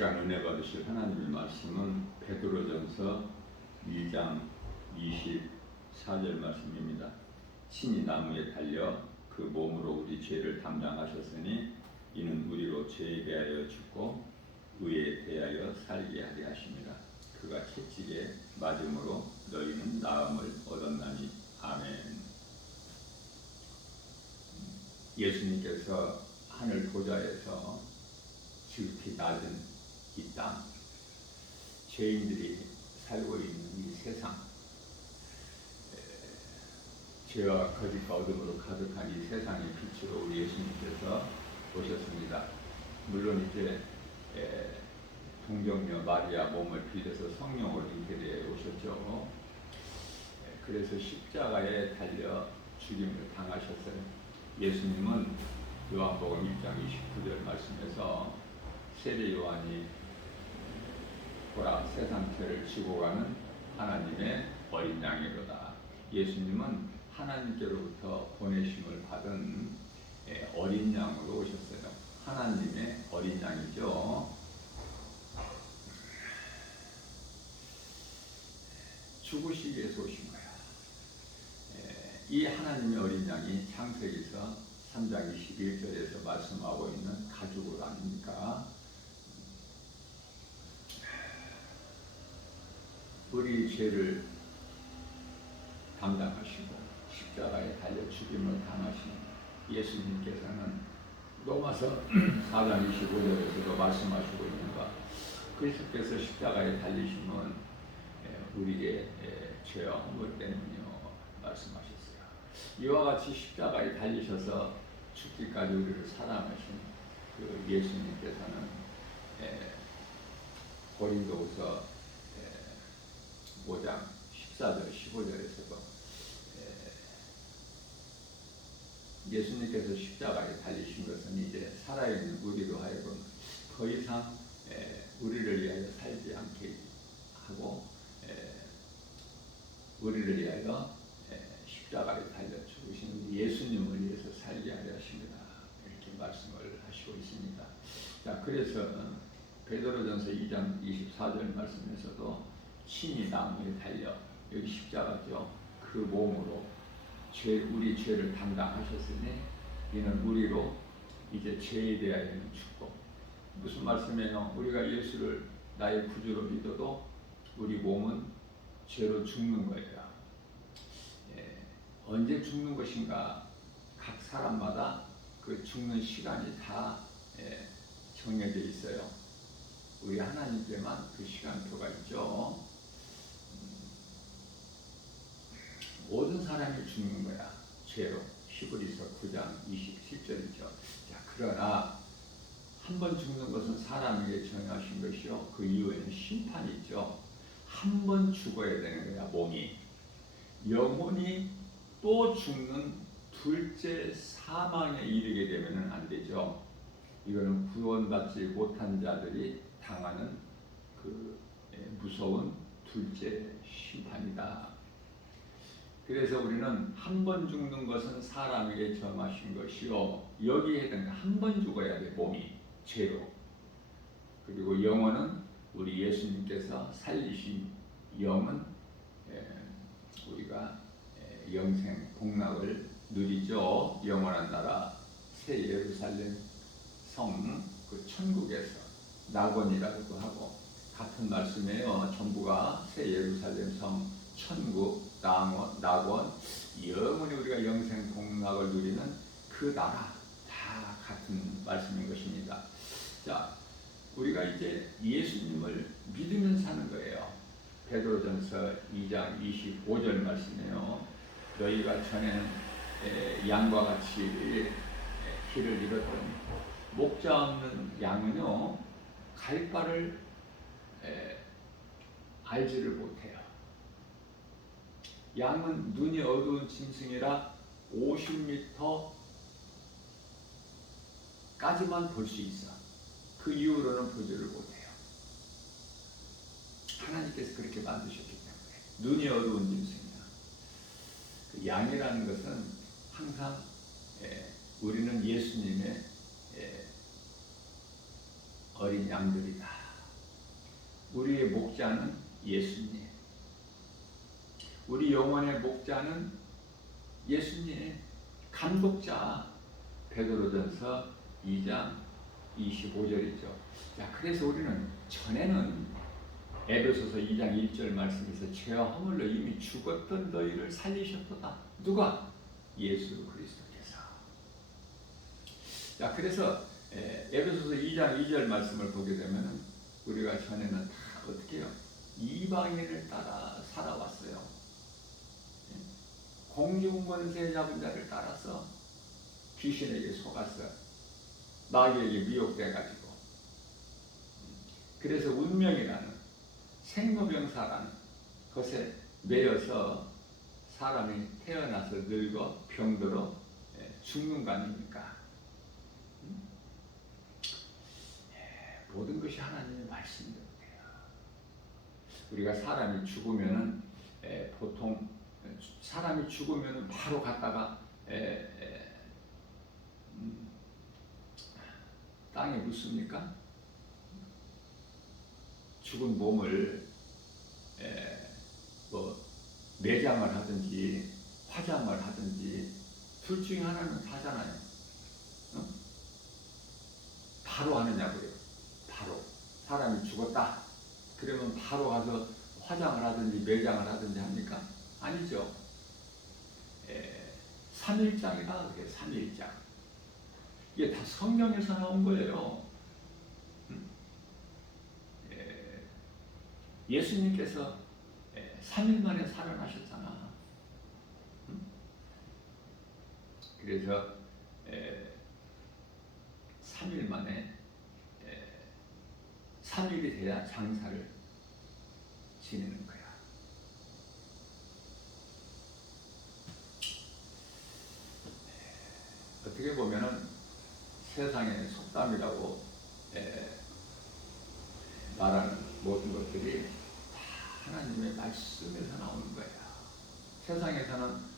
시간 은혜 받으실 하나님의 말씀은 베드로전서 2장 24절 말씀입니다. 친히 나무에 달려 그 몸으로 우리 죄를 담당하셨으니 이는 우리로 죄에 대하여 죽고 의에 대하여 살게 하려 하십니다. 그가 채찍에 맞음으로 너희는 나음을 얻었나니. 아멘. 예수님께서 하늘 보좌에서 지극히 낮은 이 땅, 죄인들이 살고 있는 이 세상, 죄와 거짓과 어둠으로 가득한 이 세상의 빛으로 우리 예수님께서 오셨습니다. 물론 이제 동정녀 마리아 몸을 빌려서 성령으로 잉태되어 오셨죠. 그래서 십자가에 달려 죽임을 당하셨어요. 예수님은 요한복음 1장 29절 말씀에서 세례 요한이 보라 세상 죄를 지고 가는 하나님의 어린 양이로다. 예수님은 하나님께로부터 보내심을 받은 어린 양으로 오셨어요. 하나님의 어린 양이죠. 죽으시기 위해서 오신 거야. 이 하나님의 어린 양이 창세기서 3장 21절에서 말씀하고 있는 가죽을 아닙니까? 우리 죄를 담당하시고 십자가에 달려 죽임을 당하신 예수님께서는 로마서 4장 25절에서도 말씀하시고 있는 바 그리스도께서 십자가에 달리심은 우리의 죄와 허물 때문이요 말씀하셨어요. 이와 같이 십자가에 달리셔서 죽기까지 우리를 사랑하신 그 예수님께서는 고린도후서 5장 14절 15절에서도 예수님께서 십자가에 달리신 것은 이제 살아있는 우리로 하여금 더 이상 우리를 위하여 살지 않게 하고 우리를 위하여 십자가에 달려 죽으신 우리 예수님을 위해서 살게 하려 하십니다. 이렇게 말씀을 하시고 있습니다. 자, 그래서 베드로전서 2장 24절 말씀에서도 친히 나무에 달려, 여기 십자가죠. 그 몸으로 우리 죄를 담당하셨으니 이는 우리로 이제 죄에 대하여는 죽고. 무슨 말씀이에요? 우리가 예수를 나의 구주로 믿어도 우리 몸은 죄로 죽는 거예요. 언제 죽는 것인가? 각 사람마다 그 죽는 시간이 다 정해져 있어요. 우리 하나님께만 그 시간표가 있죠. 모든 사람이 죽는 거야. 죄로. 히브리서 9장 27절이죠. 자, 그러나 한 번 죽는 것은 사람에게 정하신 것이요. 그 이후에는 심판이 있죠. 한 번 죽어야 되는 거야, 몸이. 영혼이 또 죽는 둘째 사망에 이르게 되면 안 되죠. 이거는 구원받지 못한 자들이 당하는 그 무서운 둘째 심판이다. 그래서 우리는 한 번 죽는 것은 사람에게 정하신 것이요. 여기에 해당해 한 번 죽어야 돼, 몸이 죄로. 그리고 영혼은 우리 예수님께서 살리신 영은 우리가 영생 복락을 누리죠. 영원한 나라 새 예루살렘 성 그 천국에서 낙원이라고도 하고 같은 말씀이에요. 전부가 새 예루살렘 성 천국 낙원 영원히 우리가 영생 복락을 누리는 그 나라 다 같은 말씀인 것입니다. 자, 우리가 이제 예수님을 믿으면 사는 거예요. 베드로전서 2장 25절 말씀이에요. 너희가 전에는 양과 같이 길을 잃었던 목자 없는 양은요 갈 바를 알지를 못해요. 양은 눈이 어두운 짐승이라 50m까지만 볼 수 있어. 그 이후로는 보지를 못해요. 하나님께서 그렇게 만드셨기 때문에 눈이 어두운 짐승이야. 그 양이라는 것은 항상 우리는 예수님의 어린 양들이다. 우리의 목자는 예수님. 우리 영혼의 목자는 예수님. 감독자. 베드로전서 2장 25절이죠. 자, 그래서 우리는 전에는 에베소서 2장 1절 말씀에서 죄와 허물로 이미 죽었던 너희를 살리셨도다. 누가? 예수 그리스도께서. 자, 그래서 에베소서 2장 2절 말씀을 보게 되면 우리가 전에는 다 어떻게 해요? 이방인을 따라 살아왔어요. 공중권세 잡은 자를 따라서 귀신에게 속았어요. 마귀에게 미혹돼가지고. 그래서 운명이라는 생로병사라는 것에 매여서 사람이 태어나서 늙어 병들어 죽는 거 아닙니까? 모든 것이 하나님의 말씀대로 돼요. 우리가 사람이 죽으면은 보통 사람이 죽으면은 바로 갔다가 땅에 묻습니까? 죽은 몸을 뭐 매장을 하든지 화장을 하든지 둘 중에 하나는 하잖아요. 바로 하느냐고요. 바로 사람이 죽었다 그러면 바로 가서 화장을 하든지 매장을 하든지 합니까? 아니죠. 3일장이다 그게 3일장. 이게 다 성경에서 나온 거예요. 예수님께서 3일 만에 살아나셨잖아. 그래서 3일 만에 3일이 돼야 장사를 지내는 거야. 어떻게 보면은 세상의 속담이라고 말하는 모든 것들이 다 하나님의 말씀에서 나오는 거예요. 세상에서는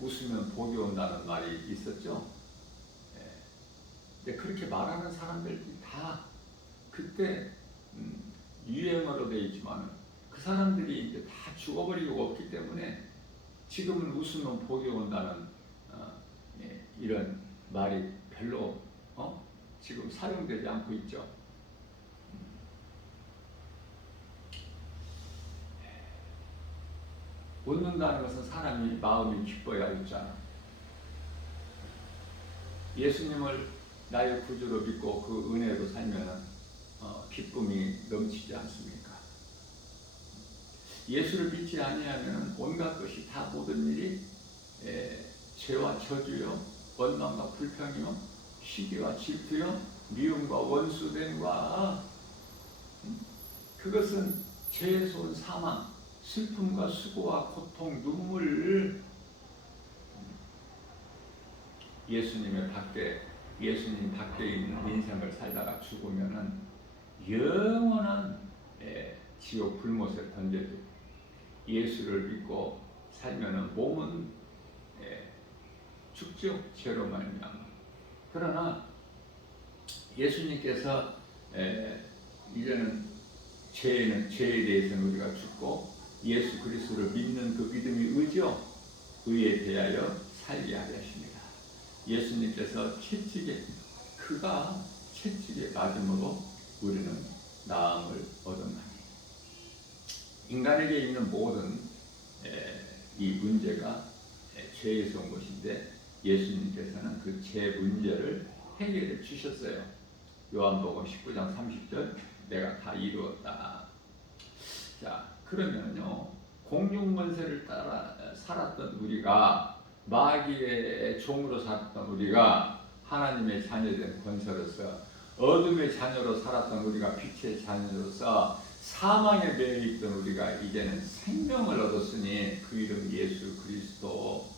웃으면 복이 온다는 말이 있었죠. 근데 그렇게 말하는 사람들이 다 그때 유행어로 되어 있지만 그 사람들이 이제 다 죽어버리고 없기 때문에 지금은 웃으면 복이 온다는 이런 말이 별로 지금 사용되지 않고 있죠. 웃는다는 것은 사람이 마음이 기뻐야 있잖아. 예수님을 나의 구주로 믿고 그 은혜로 살면 기쁨이 넘치지 않습니까? 예수를 믿지 아니하면 온갖 것이 다 모든 일이 죄와 저주요, 원망과 불평이요, 시기와 질투요, 미움과 원수됨과 그것은 죄에서 온 사망, 슬픔과 수고와 고통, 눈물. 예수님 밖에 있는 인생을 살다가 죽으면은 영원한 지옥 불못에 던져져. 예수를 믿고 살면은 몸은 죽죠. 죄로 말미암아. 그러나 예수님께서 이제는 죄에 대해서는 우리가 죽고 예수 그리스도를 믿는 그 믿음이 의죠. 의에 대하여 살게 하려 하십니다. 예수님께서 그가 채찍에 맞음으로 우리는 나음을 얻었나니. 인간에게 있는 모든 이 문제가 죄에서 온 것인데 예수님께서는 그 죄 문제를 해결해 주셨어요. 요한복음 19장 30절 내가 다 이루었다. 자, 그러면요, 공중권세를 따라 살았던 우리가, 마귀의 종으로 살았던 우리가 하나님의 자녀된 권세로서, 어둠의 자녀로 살았던 우리가 빛의 자녀로서, 사망에 매여있던 우리가 이제는 생명을 얻었으니 그 이름 예수 그리스도.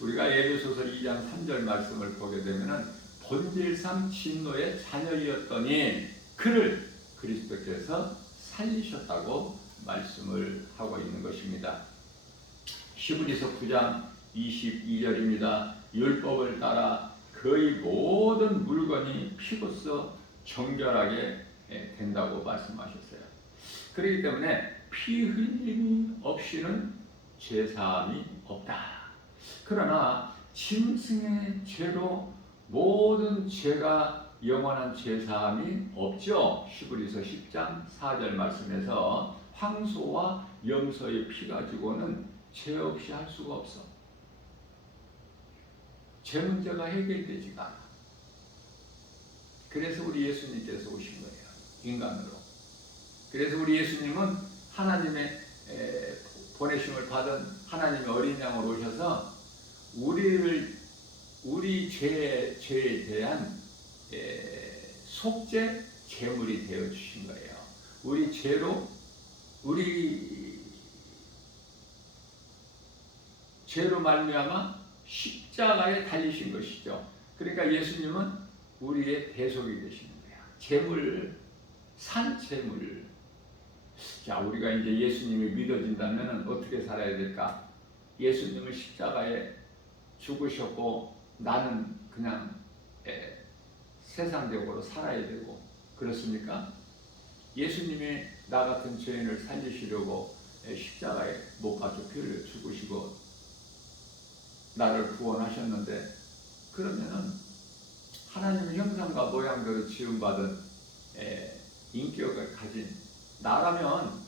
우리가 에베소서 2장 3절 말씀을 보게 되면은 본질상 진노의 자녀이었더니 그를 그리스도께서 살리셨다고 말씀을 하고 있는 것입니다. 히브리서 9장 22절입니다. 율법을 따라 거의 모든 물건이 피로써 정결하게 된다고 말씀하셨어요. 그렇기 때문에 피 흘림 없이는 죄사함이 없다. 그러나 짐승의 죄로 모든 죄가 영원한 죄사함이 없죠. 히브리서 10장 4절 말씀에서 황소와 염소의 피 가지고는 죄 없이 할 수가 없어. 죄 문제가 해결되지가 않아. 그래서 우리 예수님께서 오신 거예요. 인간으로. 그래서 우리 예수님은 하나님의 보내심을 받은 하나님의 어린 양으로 오셔서 우리 죄에 대한 속죄 제물이 되어 주신 거예요. 우리 죄로 말미암아 십자가에 달리신 것이죠. 그러니까 예수님은 우리의 대속이 되시는 거야. 제물, 산 제물. 자, 우리가 이제 예수님이 믿어진다면 어떻게 살아야 될까? 예수님을 십자가에 죽으셨고 나는 그냥 세상적으로 살아야 되고 그렇습니까? 예수님이 나 같은 죄인을 살리시려고 십자가에 못 박혀 피를 죽으시고 나를 구원하셨는데, 그러면은 하나님의 형상과 모양대로 지음받은 인격을 가진 나라면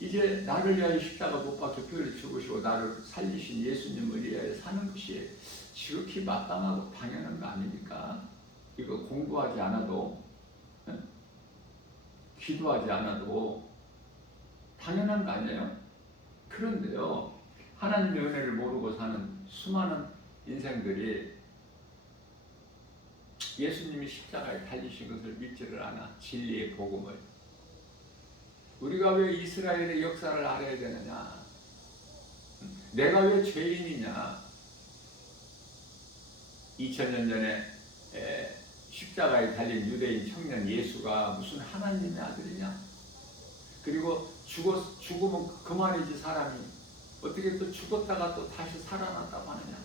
이제 나를 위하여 십자가 못 박혀 피를 죽으시고 나를 살리신 예수님을 위하여 사는 것이 지극히 마땅하고 당연한 거 아닙니까? 이거 공부하지 않아도, 기도하지 않아도 당연한 거 아니에요? 그런데요, 하나님의 은혜를 모르고 사는 수많은 인생들이 예수님이 십자가에 달리신 것을 믿지를 않아. 진리의 복음을. 우리가 왜 이스라엘의 역사를 알아야 되느냐? 내가 왜 죄인이냐? 2000년 전에 십자가에 달린 유대인 청년 예수가 무슨 하나님의 아들이냐? 그리고 죽으면 그만이지 사람이. 어떻게 또 죽었다가 또 다시 살아났다고 하느냐?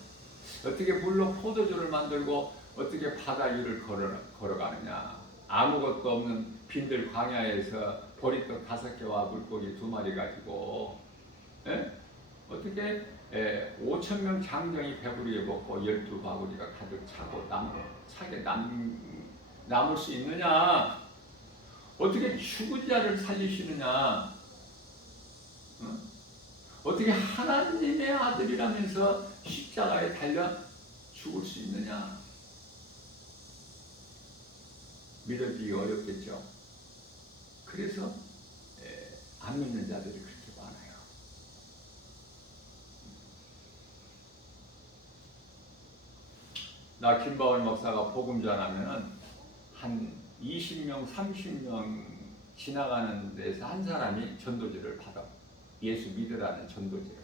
어떻게 물로 포도주를 만들고 어떻게 바다 위를 걸어가느냐? 아무것도 없는 빈들 광야에서 보리떡 5개와 물고기 2마리 가지고 어떻게 5,000명 장정이 배부르게 먹고 12바구니가 가득 차고 차게 남을 수 있느냐? 어떻게 죽은 자를 살리시느냐? 어떻게 하나님의 아들이라면서 십자가에 달려 죽을 수 있느냐? 믿어지기 어렵겠죠. 그래서 안 믿는 자들이 그렇게 많아요. 나 김바울 목사가 복음 전하면은 한 20명, 30명 지나가는 데서 한 사람이 전도지를 받아. 예수 믿으라는 전도지를.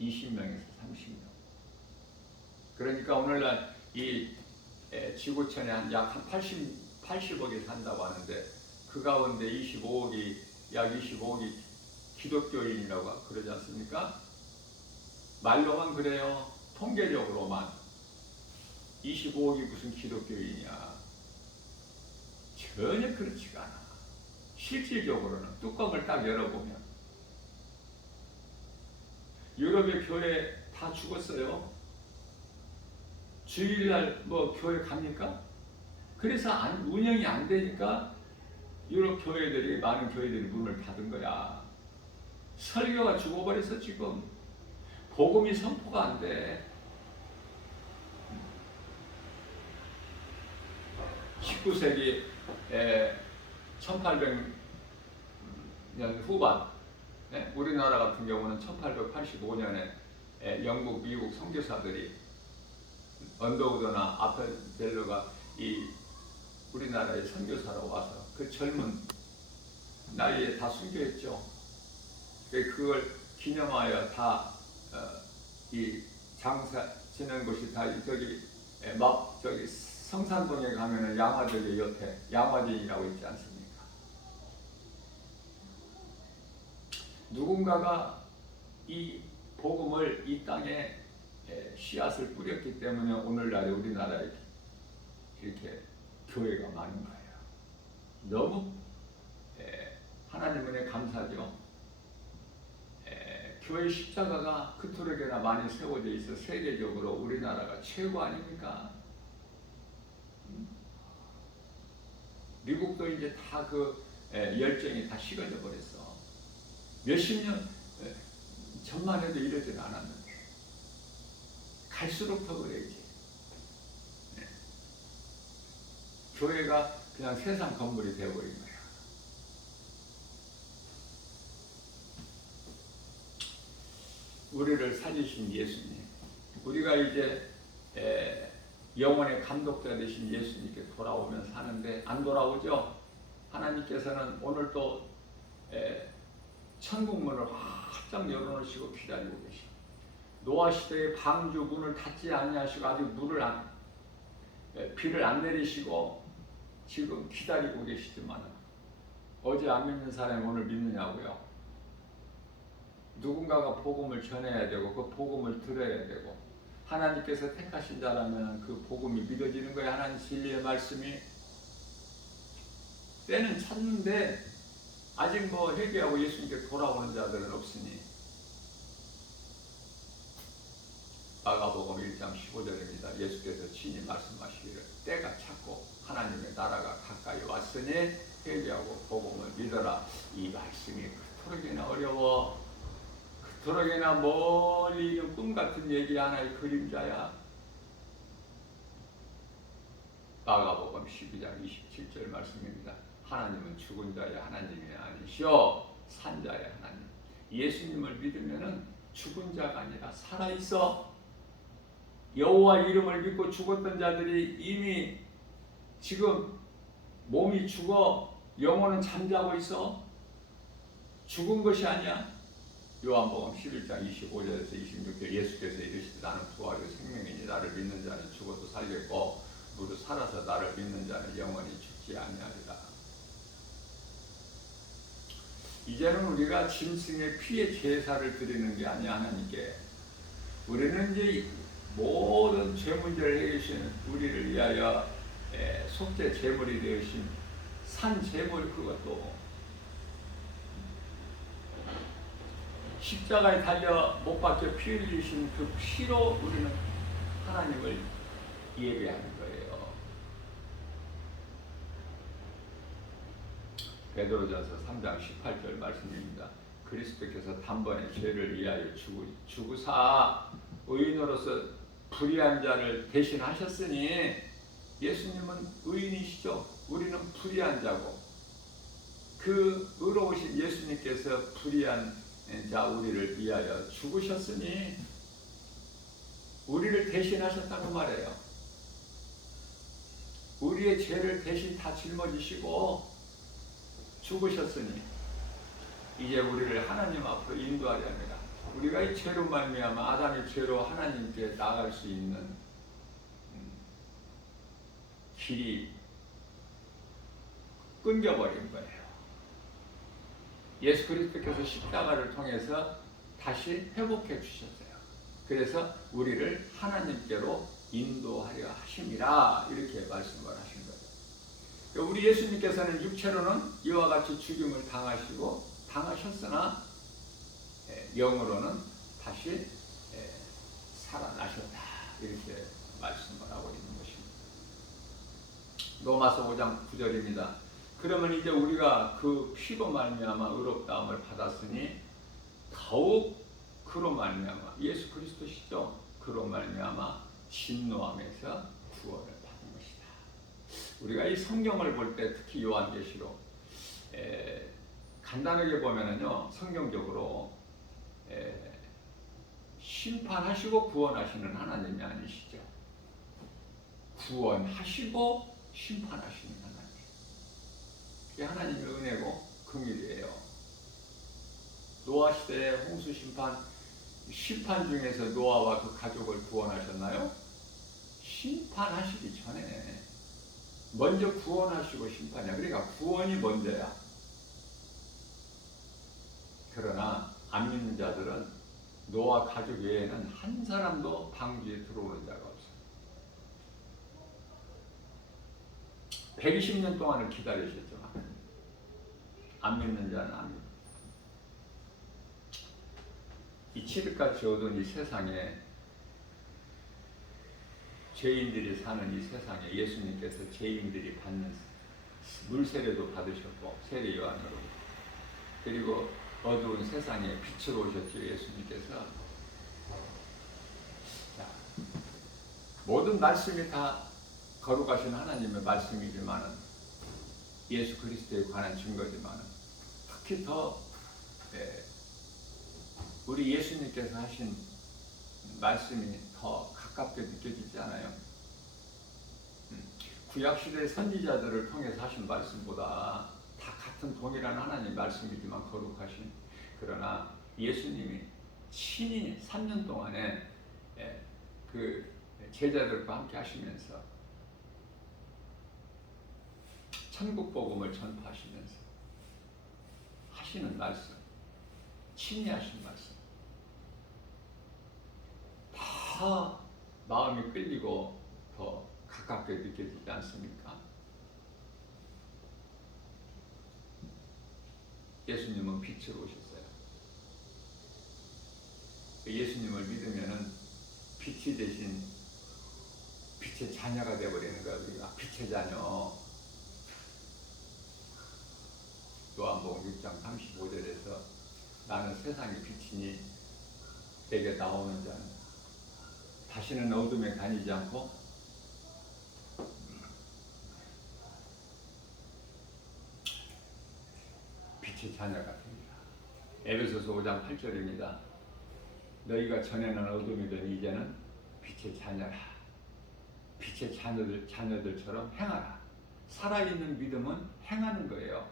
20명에서 30명. 그러니까 오늘날 이 지구촌에 약 80억이 산다고 하는데 그 가운데 약 25억이 기독교인이라고 그러지 않습니까? 말로만 그래요. 통계적으로만 25억이 무슨 기독교인이야. 전혀 그렇지가 않아. 실질적으로는 뚜껑을 딱 열어보면 유럽의 교회 다 죽었어요. 주일날 교회 갑니까? 그래서 운영이 안 되니까 유럽 교회들이, 많은 교회들이 문을 닫은 거야. 설교가 죽어버려서 지금 복음이 선포가 안 돼. 19세기 1800년 후반, 우리나라 같은 경우는 1885년에 영국, 미국 선교사들이 언더우드나 아펠벨러가 이 우리나라에 선교사로 와서 그 젊은 나이에 다 순교했죠. 그걸 기념하여 다 이 장사 지낸 곳이 다 저기 성산동에 가면은 양화대교 옆에 양화진이라고 있지 않습니까? 누군가가 이 복음을 이 땅에 씨앗을 뿌렸기 때문에 오늘날 우리나라에 이렇게 교회가 많은 거예요. 너무 하나님 은혜 감사죠. 교회 십자가가 그토록이나 많이 세워져 있어 세계적으로 우리나라가 최고 아닙니까? 미국도 이제 다 그 열정이 다 식어져 버렸어. 몇십 년 전만 해도 이러지는 않았는데 갈수록 더 그래야지. 교회가 그냥 세상 건물이 되어버린 거야. 우리를 살리신 예수님, 우리가 이제 영혼의 감독자 되신 예수님께 돌아오면 사는데 안 돌아오죠? 하나님께서는 오늘 또 천국 문을 활짝 열어놓으시고 기다리고 계십니다. 노아 시대의 방주 문을 닫지 아니하시고 아직 비를 안 내리시고 지금 기다리고 계시지만 어제 안 믿는 사람이 오늘 믿느냐고요? 누군가가 복음을 전해야 되고 그 복음을 들어야 되고 하나님께서 택하신 자라면 그 복음이 믿어지는 거예요. 하나님 진리의 말씀이 때는 찼는데 아직 회개하고 예수님께 돌아오는 자들은 없으니 마가복음 1장 15절입니다. 예수께서 친히 말씀하시기를 때가 찼고 하나님의 나라가 가까이 왔으니 회개하고 복음을 믿어라. 이 말씀이 그토록이나 어려워, 그토록이나 멀리 있는 꿈같은 얘기 하나의 그림자야. 마가복음 12장 27절 말씀입니다. 하나님은 죽은 자의 하나님이 아니시오 산 자의 하나님. 예수님을 믿으면은 죽은 자가 아니라 살아있어. 여호와 이름을 믿고 죽었던 자들이 이미 지금 몸이 죽어 영혼은 잠자고 있어. 죽은 것이 아니야. 요한복음 11장 25절에서 26절 예수께서 이르시되 나는 부활의 생명이니 나를 믿는 자는 죽어도 살겠고 무릇 살아서 나를 믿는 자는 영원히 죽지 아니하리라. 이제는 우리가 짐승의 피의 제사를 드리는 게 아니야. 하나님께 우리는 이제 모든 죄 문제를 해결하시는 우리를 위하여 속죄 제물이 되으신 산 제물, 그것도 십자가에 달려 못 박혀 피 흘리신 그 피로 우리는 하나님을 예배하는 거예요. 베드로전서 3장 18절 말씀입니다. 그리스도께서 단번에 죄를 위하여 죽으사 의인으로서 불의한 자를 대신하셨으니, 예수님은 의인이시죠. 우리는 불의한 자고 그 의로우신 예수님께서 불의한 자 우리를 위하여 죽으셨으니 우리를 대신하셨다고 말해요. 우리의 죄를 대신 다 짊어지시고 죽으셨으니 이제 우리를 하나님 앞으로 인도하려 합니다. 우리가 이 죄로 말미암아 아담의 죄로 하나님께 나아갈 수 있는 길이 끊겨버린 거예요. 예수 그리스도께서 십자가를 통해서 다시 회복해 주셨어요. 그래서 우리를 하나님께로 인도하려 하심이라, 이렇게 말씀을 하신 거예요. 우리 예수님께서는 육체로는 이와 같이 죽임을 당하셨으나 영으로는 다시 살아나셨다, 이렇게 말씀을 하고 있는 것입니다. 로마서 5장 9절입니다. 그러면 이제 우리가 그 피로 말미암아 의롭다함을 받았으니 더욱 그로 말미암아, 예수 그리스도시죠, 그로 말미암아 진노함에서 구원을 받은 것이다. 우리가 이 성경을 볼 때 특히 요한계시록 간단하게 보면은요, 성경적으로 심판하시고 구원하시는 하나님이 아니시죠. 구원하시고 심판하시는 하나님. 이게 하나님의 은혜고 긍휼이에요. 노아 시대의 홍수 심판 중에서 노아와 그 가족을 구원하셨나요? 심판하시기 전에 먼저 구원하시고 심판이야. 그러니까 구원이 먼저야. 그러나 안 믿는 자들은 노아 가족 외에는 한 사람도 방주에 들어오는 자가 없어요. 120년 동안을 기다리셨죠. 안 믿는 자는 안 믿어. 이 칠흑같이 어두운 이 세상에, 죄인들이 사는 이 세상에 예수님께서 죄인들이 받는 물세례도 받으셨고, 세례 요한으로, 그리고 어두운 세상에 빛으로 오셨죠. 예수님께서. 자, 모든 말씀이 다 거룩하신 하나님의 말씀이지만은, 예수 그리스도에 관한 증거지만은, 특히 더 우리 예수님께서 하신 말씀이 더 가깝게 느껴지지 않아요? 구약시대의 선지자들을 통해서 하신 말씀보다 다 같은 동일한 하나님 말씀이지만 거룩하신, 그러나 예수님이 친히 3년 동안에 그 제자들과 함께 하시면서 천국 복음을 전파하시면서 하시는 말씀, 친히 하신 말씀, 다 마음이 끌리고 더 가깝게 느껴지지 않습니까? 예수님은 빛으로 오셨어요. 예수님을 믿으면은 빛이 대신 빛의 자녀가 되어버리는 거야. 우리가 빛의 자녀. 요한복음 6장 35절에서 나는 세상의 빛이니 내게 나오는 자는 다시는 어둠에 다니지 않고 빛의 자녀가 됩니다. 에베소서 5장 8절입니다. 너희가 전에는 어둠이던 이제는 빛의 자녀라. 빛의 자녀들처럼 행하라. 살아있는 믿음은 행하는 거예요.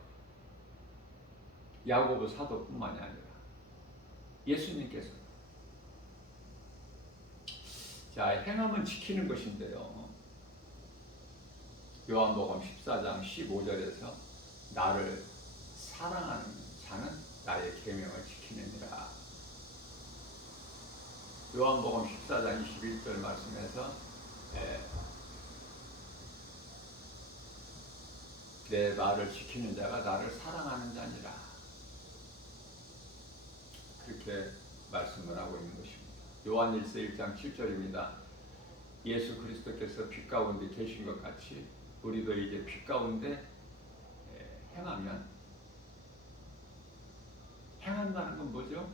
야고보 사도뿐만이 아니라 예수님께서. 자, 행함은 지키는 것인데요. 요한복음 14장 15절에서 나를 사랑하는 자는 나의 계명을 지키느니라. 요한복음 14장 21절 말씀에서 내 말을 지키는 자가 나를 사랑하는 자니라. 그렇게 말씀을 하고 있는 것입니다. 요한일서 1장 7절입니다. 예수 그리스도께서 빛 가운데 계신 것 같이 우리도 이제 빛 가운데 행한다는 건 뭐죠?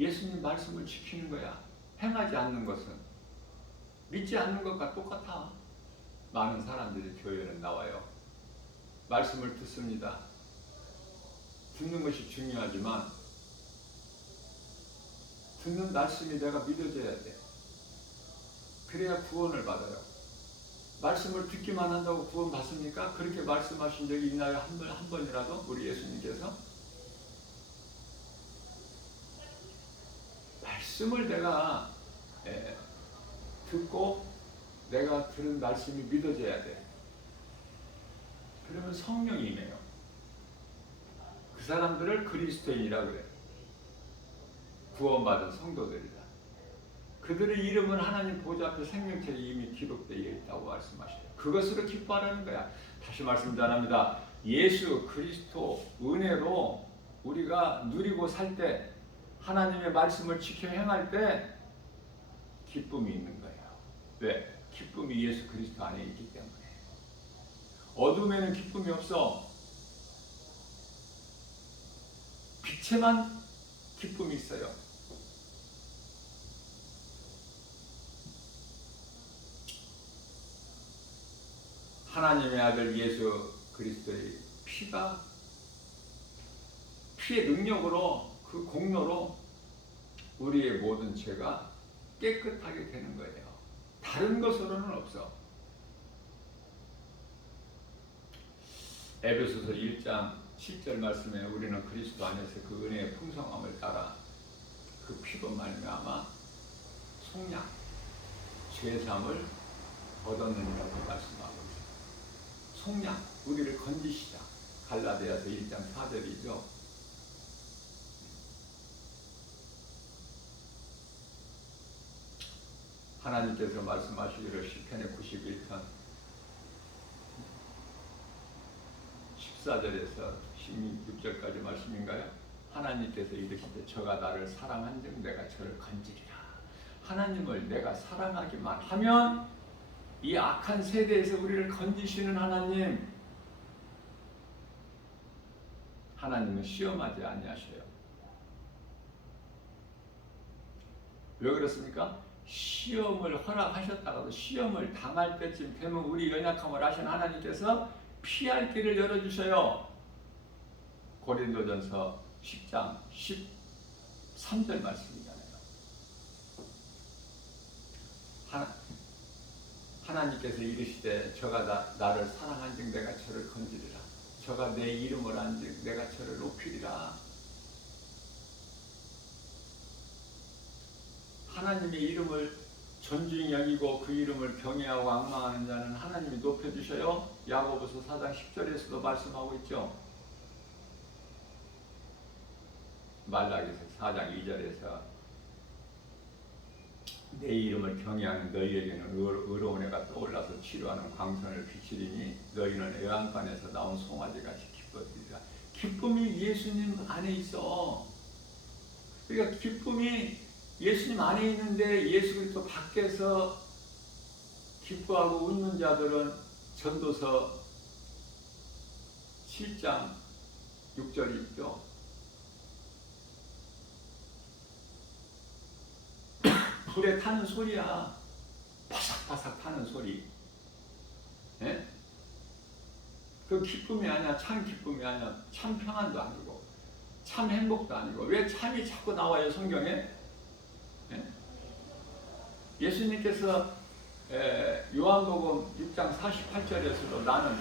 예수님 말씀을 지키는 거야. 행하지 않는 것은, 믿지 않는 것과 똑같아. 많은 사람들이 교회는 나와요. 말씀을 듣습니다. 듣는 것이 중요하지만 듣는 말씀이 내가 믿어져야 돼. 그래야 구원을 받아요. 말씀을 듣기만 한다고 구원 받습니까? 그렇게 말씀하신 적이 있나요? 한 번이라도 우리 예수님께서? 말씀을 내가 듣고 내가 들은 말씀이 믿어져야 돼. 그러면 성령이 임해요. 그 사람들을 그리스도인이라 그래. 구원받은 성도들이다. 그들의 이름은 하나님 보좌 앞에 생명책에 이미 기록되어 있다고 말씀하시죠. 그것으로 기뻐하라는 거야. 다시 말씀 전합니다. 예수 그리스도 은혜로 우리가 누리고 살 때, 하나님의 말씀을 지켜 행할 때 기쁨이 있는 거예요. 왜? 기쁨이 예수 그리스도 안에 있기 때문에. 어둠에는 기쁨이 없어. 빛에만 기쁨이 있어요. 하나님의 아들 예수 그리스도의 피의 능력으로, 그 공로로 우리의 모든 죄가 깨끗하게 되는 거예요. 다른 것으로는 없어. 에베소서 1장 7절 말씀에 우리는 그리스도 안에서 그 은혜의 풍성함을 따라 그 피로 말미암아 속량, 죄사함을 얻었느니라고 말씀하고 있습니다. 속량, 우리를 건지시자. 갈라디아서 1장 4절이죠. 하나님께서 말씀하시기를 시편의 91편 14절에서 16절까지 말씀인가요? 하나님께서 이르시되 저가 나를 사랑한즉 내가 저를 건지리라. 하나님을 내가 사랑하기만 하면 이 악한 세대에서 우리를 건지시는 하나님은 시험하지 아니하셔요. 왜 그렇습니까? 시험을 허락하셨다가도 시험을 당할 때쯤 되면 우리 연약함을 아신 하나님께서 피할 길을 열어주셔요. 고린도전서 10장 13절 말씀이잖아요. 하나님께서 이르시되 저가 나를 사랑한즉 내가 저를 건지리라. 저가 내 이름을 안즉 내가 저를 높이리라. 하나님의 이름을 존중히 여기고 그 이름을 경외하고 앙망하는 자는 하나님이 높여주셔요. 야고보서 4장 10절에서도 말씀하고 있죠. 말라기서 4장 2절에서 내 이름을 경외하는 너희에게는 의로운 해가 떠올라서 치료하는 광선을 비추리니 너희는 애완간에서 나온 송아지같이 기뻐지리라. 기쁨이 예수님 안에 있어. 그러니까 기쁨이 예수님 안에 있는데 예수 그리스도 밖에서 기뻐하고 웃는 자들은 전도서 7장 6절이 있죠. 불에 타는 소리야. 바삭바삭 타는 소리. 예? 그 기쁨이 아니야. 참 기쁨이 아니야. 참 평안도 아니고 참 행복도 아니고. 왜 참이 자꾸 나와요 성경에? 예? 예수님께서 요한복음 6장 48절에서도 나는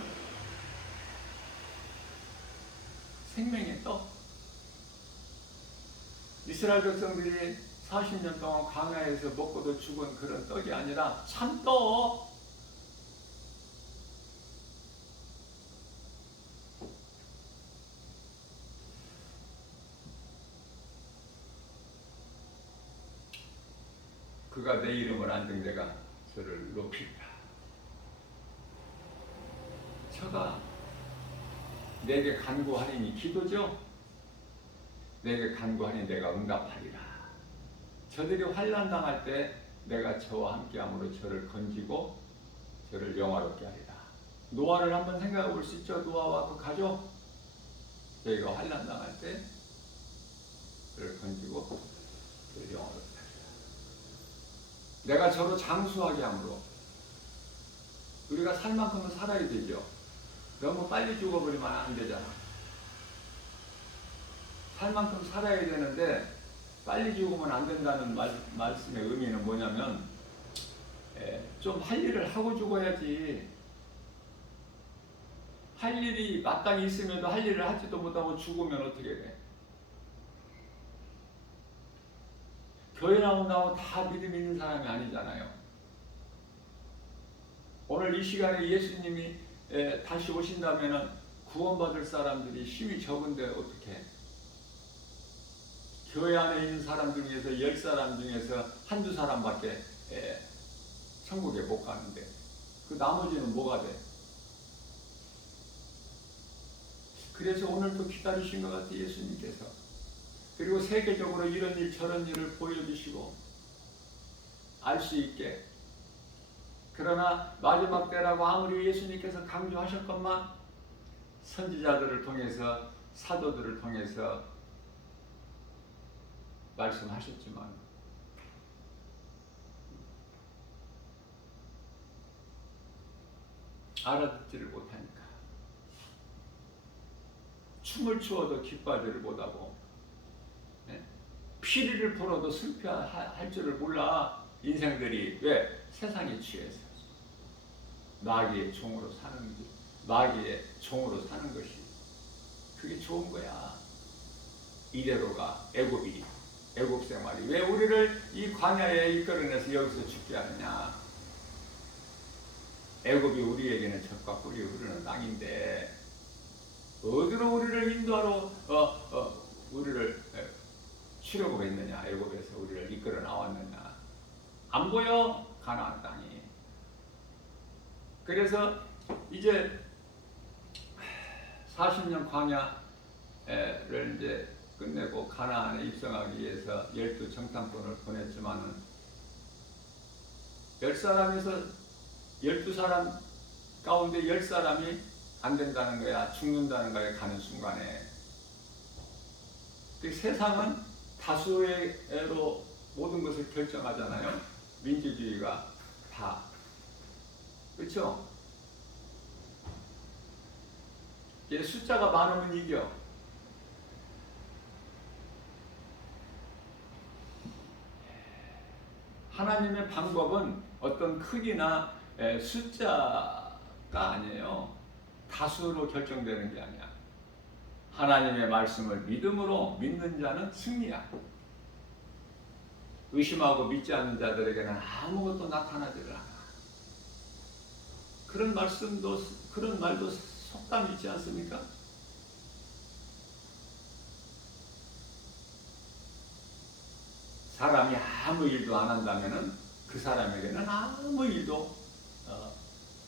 생명의 떡. 이스라엘 백성들이 40년 동안 광야에서 먹고도 죽은 그런 떡이 아니라 참떡. 그가 내 이름을 안즉 내가 저를 높이리라. 저가 내게 간구하리니 기도죠. 내게 간구하니 내가 응답하리라. 저들이 환난 당할 때 내가 저와 함께함으로 저를 건지고 저를 영화롭게 하리라. 노아를 한번 생각해 볼 수 있죠. 노아와 그 가족, 저희가 환난 당할 때 저를 건지고 저를 영화롭게 하리라. 내가 저로 장수하게 함으로. 우리가 살 만큼은 살아야 되죠. 너무 빨리 죽어버리면 안 되잖아. 살 만큼 살아야 되는데 빨리 죽으면 안 된다는 말씀의 의미는 뭐냐면 좀 할 일을 하고 죽어야지. 할 일이 마땅히 있으면도 할 일을 하지도 못하고 죽으면 어떻게 돼? 교회 나온다고 다 믿음 있는 사람이 아니잖아요. 오늘 이 시간에 예수님이 다시 오신다면 구원받을 사람들이 힘이 적은데 어떻게 해? 교회 안에 있는 사람 중에서 10사람 중에서 한두 사람밖에 천국에 못 가는데 그 나머지는 뭐가 돼? 그래서 오늘도 기다리신 것 같아요. 예수님께서. 그리고 세계적으로 이런 일 저런 일을 보여주시고 알 수 있게. 그러나 마지막 때라고 아무리 예수님께서 강조하셨건만 선지자들을 통해서 사도들을 통해서 말씀하셨지만 알아듣지를 못하니까 춤을 추어도 기뻐하지를 못하고 피리를 불어도 슬퍼할 줄을 몰라. 인생들이 왜? 세상에 취해서 마귀의 종으로 사는 마귀의 종으로 사는 것이 그게 좋은 거야. 이대로가 애굽 생활이 왜 우리를 이 광야에 이끌어내서 여기서 죽게 하느냐. 애굽이 우리에게는 젖과 꿀이 흐르는 땅인데 어디로 우리를 인도하러 우리를 치려고 했느냐. 애굽에서 우리를 이끌어 나왔느냐. 안 보여? 가나안 땅이. 그래서 이제 40년 광야 를 이제 끝내고 가나안에 입성하기 위해서 12정탐꾼을 보냈지만은 10사람에서 12사람 가운데 10사람이 안 된다는 거야. 죽는다는 거야. 가는 순간에. 그 세상은 다수의로 모든 것을 결정하잖아요. 민주주의가 다. 그렇죠? 이제 숫자가 많으면 이겨. 하나님의 방법은 어떤 크기나 숫자가 아니에요. 다수로 결정되는 게 아니야. 하나님의 말씀을 믿음으로 믿는 자는 승리야. 의심하고 믿지 않는 자들에게는 아무것도 나타나지를 않아. 그런 말씀도, 그런 말도 속담이 있지 않습니까? 사람이 아무 일도 안 한다면은 그 사람에게는 아무 일도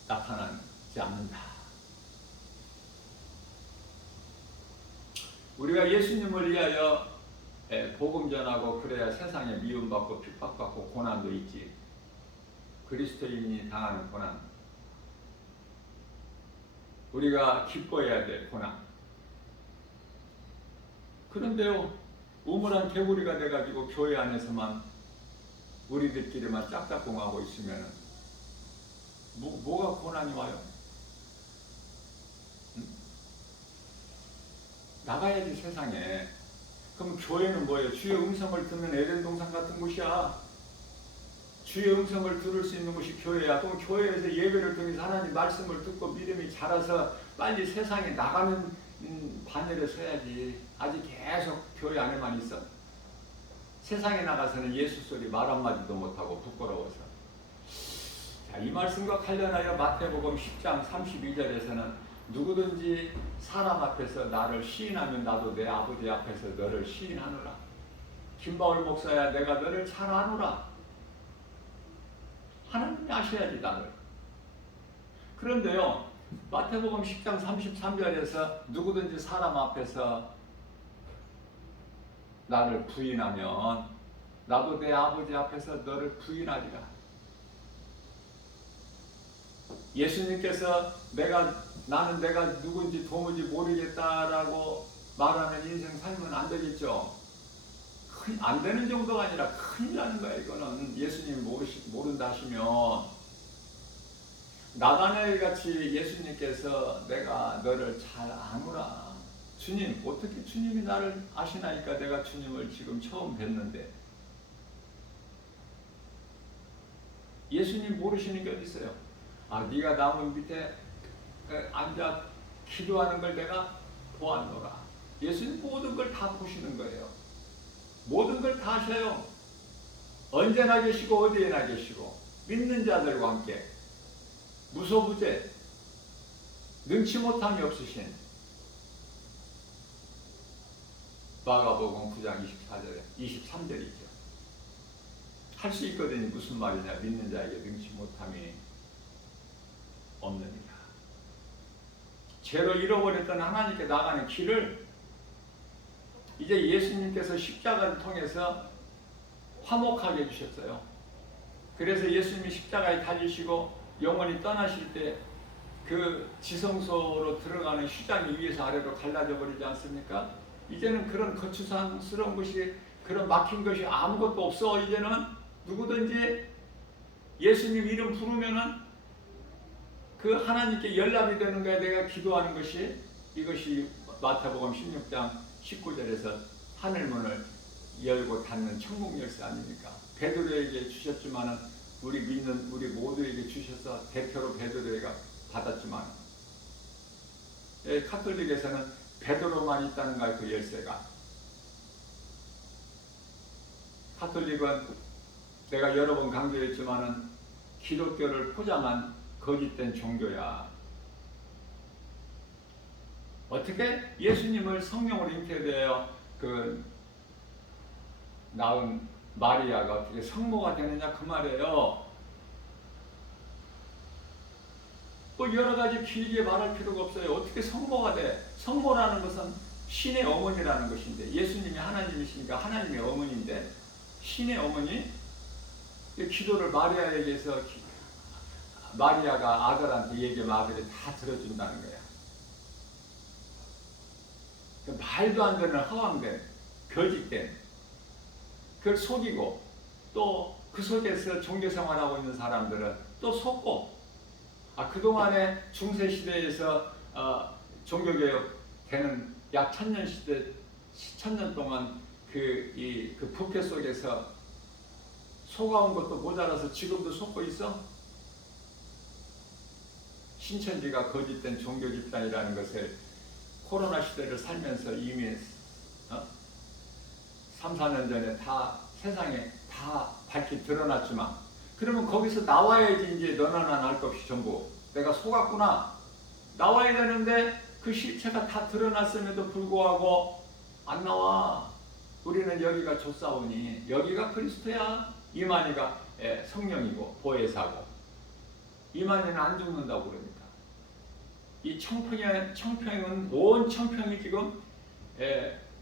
나타나지 않는다. 우리가 예수님을 위하여 복음 전하고 그래야 세상에 미움받고 핍박받고 고난도 있지. 그리스도인이 당하는 고난. 우리가 기뻐해야 될 고난. 그런데요, 우물한 개구리가 돼가지고 교회 안에서만 우리들끼리만 짝짝꿍하고 있으면 뭐가 고난이 와요? 응? 나가야지 세상에. 그럼 교회는 뭐예요? 주의 음성을 듣는 에덴 동산 같은 곳이야. 주의 음성을 들을 수 있는 곳이 교회야. 그럼 교회에서 예배를 통해서 하나님 말씀을 듣고 믿음이 자라서 빨리 세상에 나가는 반열에 서야지. 아직 계속 교회 안에만 있어? 세상에 나가서는 예수 소리 말 한마디도 못하고 부끄러워서. 자, 이 말씀과 관련하여 마태복음 10장 32절에서는 누구든지 사람 앞에서 나를 시인하면 나도 내 아버지 앞에서 너를 시인하노라. 김바울 목사야, 내가 너를 잘 아노라. 하나님이 아셔야지 나를. 그런데요, 마태복음 10장 33절에서 누구든지 사람 앞에서 나를 부인하면 나도 내 아버지 앞에서 너를 부인하리라. 예수님께서 나는 내가 누군지 도무지 모르겠다라고 말하는 인생 살면 안 되겠죠. 안 되는 정도가 아니라 큰일 나는 거야. 이거는 예수님이 모른다 하시면 나다나엘 같이 예수님께서 내가 너를 잘 아노라. 주님, 어떻게 주님이 나를 아시나니까 내가 주님을 지금 처음 뵀는데. 예수님 모르시는 게 어디 있어요? 아, 네가 나무 밑에 앉아 기도하는 걸 내가 보았노라. 예수님 모든 걸 다 보시는 거예요. 모든 걸 다 아셔요. 언제나 계시고 어디에나 계시고 믿는 자들과 함께 무소부재 능치 못함이 없으신 마가복음 9장 23절이죠. 할 수 있거든요. 무슨 말이냐? 믿는 자에게 능치 못함이 없느니라. 죄로 잃어버렸던 하나님께 나가는 길을 이제 예수님께서 십자가를 통해서 화목하게 해주셨어요. 그래서 예수님이 십자가에 달리시고 영원히 떠나실 때 그 지성소로 들어가는 휘장이 위에서 아래로 갈라져 버리지 않습니까? 이제는 그런 거추장스러운 것이, 그런 막힌 것이 아무것도 없어. 이제는 누구든지 예수님 이름 부르면은 그 하나님께 연락이 되는 거야. 내가 기도하는 것이, 이것이 마태복음 16장 19절에서 하늘문을 열고 닫는 천국 열쇠 아닙니까? 베드로에게 주셨지만은 우리 믿는 우리 모두에게 주셔서 대표로 베드로가 받았지만, 카톨릭에서는 베드로만 있다는 거야. 그 열쇠가. 카톨릭은 내가 여러 번 강조했지만은 기독교를 포장한 거짓된 종교야. 어떻게 예수님을 성령으로 잉태되어 낳은 마리아가 어떻게 성모가 되느냐 그 말이에요. 뭐 여러 가지 길게 말할 필요가 없어요. 어떻게 성모가 돼? 성모라는 것은 신의 어머니라는 것인데, 예수님이 하나님이시니까 하나님의 어머니인데, 신의 어머니, 기도를 마리아에게서 마리아가 아들한테 얘기하면 아들이 다 들어준다는 거야. 말도 안 되는 허황된, 거짓된, 그걸 속이고, 또 그 속에서 종교생활하고 있는 사람들은 또 속고, 그동안에 중세시대에서 종교개혁 되는 약 1000년 시대, 1000년 동안 그 부패 속에서 속아온 것도 모자라서 지금도 속고 있어? 신천지가 거짓된 종교 집단이라는 것을 코로나 시대를 살면서 이미 3, 4년 전에 다 세상에 다 밝히 드러났지만, 그러면 거기서 나와야지. 이제 너나 나나 할 것 없이 전부 내가 속았구나 나와야 되는데, 그 실체가 다 드러났음에도 불구하고 안 나와. 우리는 여기가 조사오니 여기가 그리스도야. 이만희가 성령이고 보혜사고, 이만희는 안 죽는다고 그러니까. 이 청평은 온 청평이 지금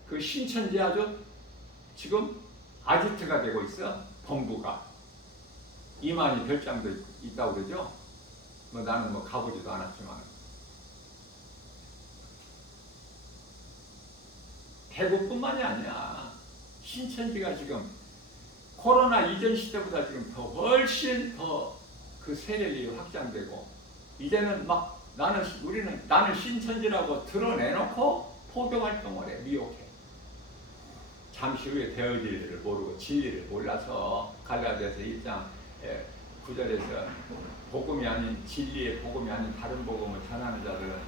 그 신천지 아주 지금 아지트가 되고 있어. 본부가 이만희 별장도 있다고 그러죠. 나는 가보지도 않았지만, 대구뿐만이 아니야. 신천지가 지금 코로나 이전 시대보다 지금 더 훨씬 더 그 세력이 확장되고, 이제는 나는 신천지라고 드러내놓고 포교 활동을 해. 미혹해. 잠시 후에 되어질 일을 모르고 진리를 몰라서, 갈라디아서 1장 9절에서 복음이 아닌, 진리의 복음이 아닌 다른 복음을 전하는 자들은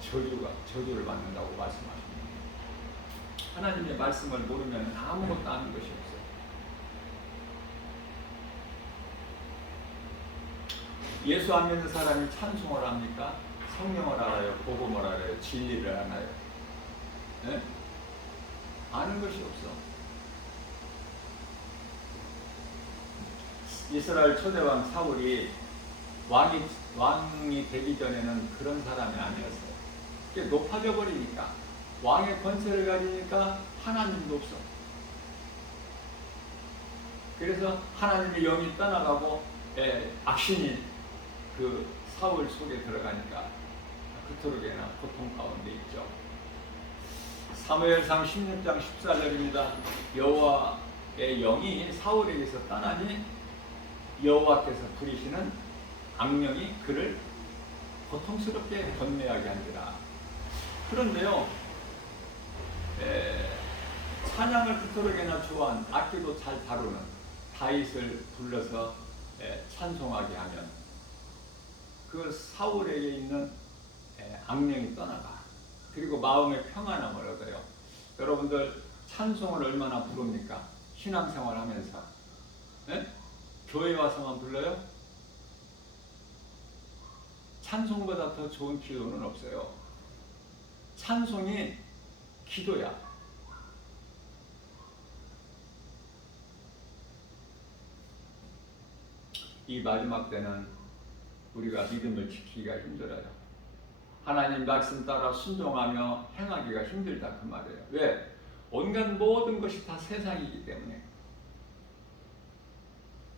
저주를 받는다고 말씀하십니다. 하나님의 말씀을 모르면 아무것도 아는 것이 없어요. 예수 안 믿는 사람이 찬송을 합니까? 성령을 알아요? 복음을 알아요? 진리를 알아요? 네? 아는 것이 없어. 이스라엘 초대왕 사울이 왕이 되기 전에는 그런 사람이 아니었어요. 그게 높아져 버리니까, 왕의 권세를 가지니까 하나님도 없어. 그래서 하나님의 영이 떠나가고 악신이 그 사울 속에 들어가니까 그토록이나 고통 가운데 있죠. 사무엘상 16장 14절입니다. 여호와의 영이 사울에게서 떠나니 여호와께서 부리시는 악령이 그를 고통스럽게 번뇌하게 한지라. 그런데요, 찬양을 그토록이나 좋아한, 악기도 잘 다루는 다윗을 불러서 찬송하게 하면 그 사울에게 있는 악령이 떠나가. 그리고 마음의 평안함을 얻어요. 여러분들 찬송을 얼마나 부릅니까? 신앙생활 하면서. 교회 와서만 불러요? 찬송보다 더 좋은 기도는 없어요. 찬송이 기도야. 이 마지막 때는 우리가 믿음을 지키기가 힘들어요. 하나님 말씀 따라 순종하며 행하기가 힘들다 그 말이에요. 왜? 온갖 모든 것이 다 세상이기 때문에.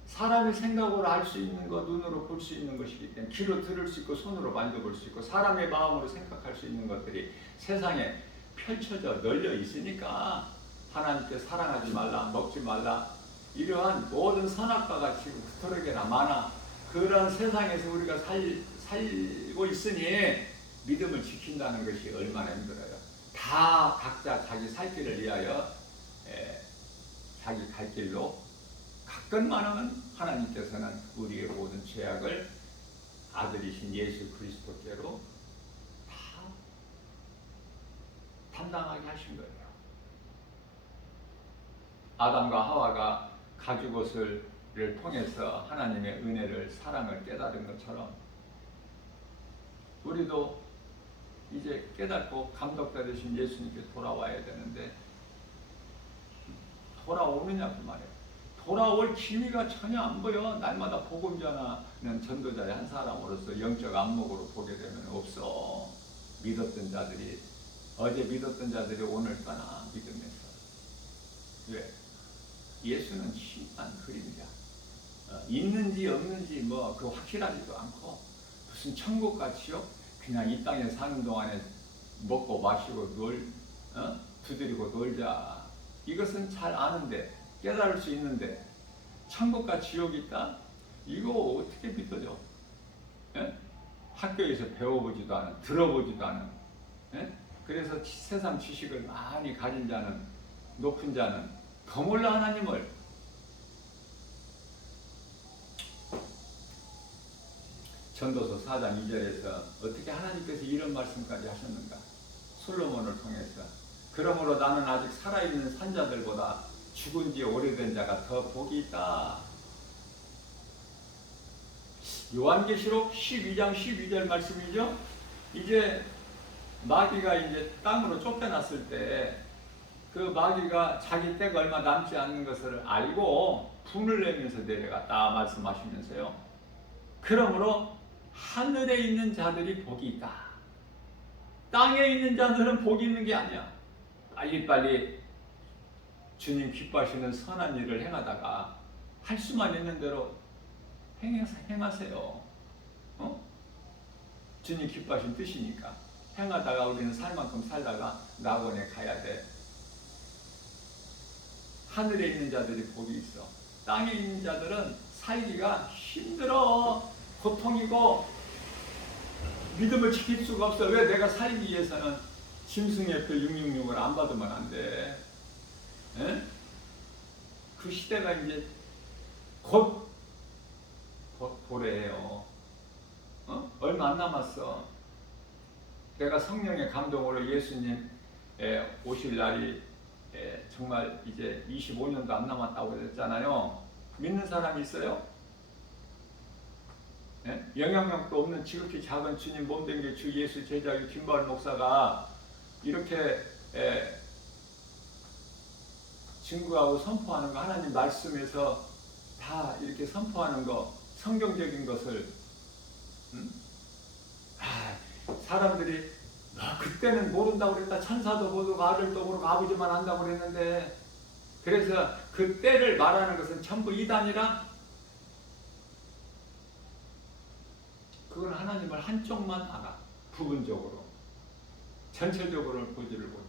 사람이 생각으로 알 수 있는 것, 눈으로 볼 수 있는 것이기 때문에, 귀로 들을 수 있고 손으로 만져볼 수 있고 사람의 마음으로 생각할 수 있는 것들이 세상에 펼쳐져 널려 있으니까, 하나님께 사랑하지 말라, 먹지 말라, 이러한 모든 선악과가 지금 그토록이나 많아. 그런 세상에서 우리가 살고 있으니 믿음을 지킨다는 것이 얼마나 힘들어요. 다 각자 자기 살 길을 위하여 자기 갈 길로 가끔만은 하나님께서는 우리의 모든 죄악을 아들이신 예수 그리스도께로 다 담당하게 하신 거예요. 아담과 하와가 가죽옷을 통해서 하나님의 은혜를, 사랑을 깨달은 것처럼 우리도 이제 깨닫고 감독받으신 예수님께 돌아와야 되는데, 돌아오느냐 그 말이에요. 돌아올 기미가 전혀 안 보여. 날마다 복음 전하는 전도자의 한 사람으로서 영적 안목으로 보게 되면 없어. 믿었던 자들이 어제 믿었던 자들이 오늘 떠나 믿음에서. 왜? 예수는 심한 그림자. 있는지 없는지 뭐 그 확실하지도 않고 무슨 천국과 지옥 그냥 이 땅에 사는 동안에 먹고 마시고 두드리고 놀자. 이것은 잘 아는데 깨달을 수 있는데 천국과 지옥이 있다? 이거 어떻게 믿어져? 예? 학교에서 배워보지도 않은, 들어보지도 않은. 예? 그래서 세상 지식을 많이 가진 자는, 높은 자는 더 몰라 하나님을. 전도서 4장 2절에서 어떻게 하나님께서 이런 말씀까지 하셨는가? 솔로몬을 통해서. 그러므로 나는 아직 살아있는 산자들보다 죽은 지 오래된 자가 더 복이 있다. 요한계시록 12장 12절 말씀이죠. 이제 마귀가 이제 땅으로 쫓겨났을 때 그 마귀가 자기 때가 얼마 남지 않는 것을 알고 분을 내면서 내려갔다 말씀하시면서요. 그러므로 하늘에 있는 자들이 복이 있다. 땅에 있는 자들은 복이 있는 게 아니야. 빨리빨리 주님 기뻐하시는 선한 일을 행하다가 할 수만 있는 대로 행하세요. 주님 기뻐하신 뜻이니까. 행하다가 우리는 살 만큼 살다가 낙원에 가야 돼. 하늘에 있는 자들이 복이 있어. 땅에 있는 자들은 살기가 힘들어. 고통이고 믿음을 지킬 수가 없어. 왜? 내가 살기 위해서는 짐승의 표 666을 안 받으면 안 돼. 에? 그 시대가 이제 곧 도래해요. 얼마 안 남았어. 내가 성령의 감동으로 예수님 오실 날이 정말 이제 25년도 안 남았다고 그랬잖아요. 믿는 사람이 있어요? 영향력도 없는 지극히 작은 주님 몸된 게 주 예수 제자의 김바울 목사가 이렇게 증거하고 선포하는 거, 하나님 말씀에서 다 이렇게 선포하는 거, 성경적인 것을 사람들이 그때는 모른다고 그랬다. 천사도 모르고 아들도 모르고 아버지만 안다고 그랬는데, 그래서 그 때를 말하는 것은 전부 이단이라. 그건 하나님을 한쪽만 알아. 부분적으로. 전체적으로는 보지를 못해.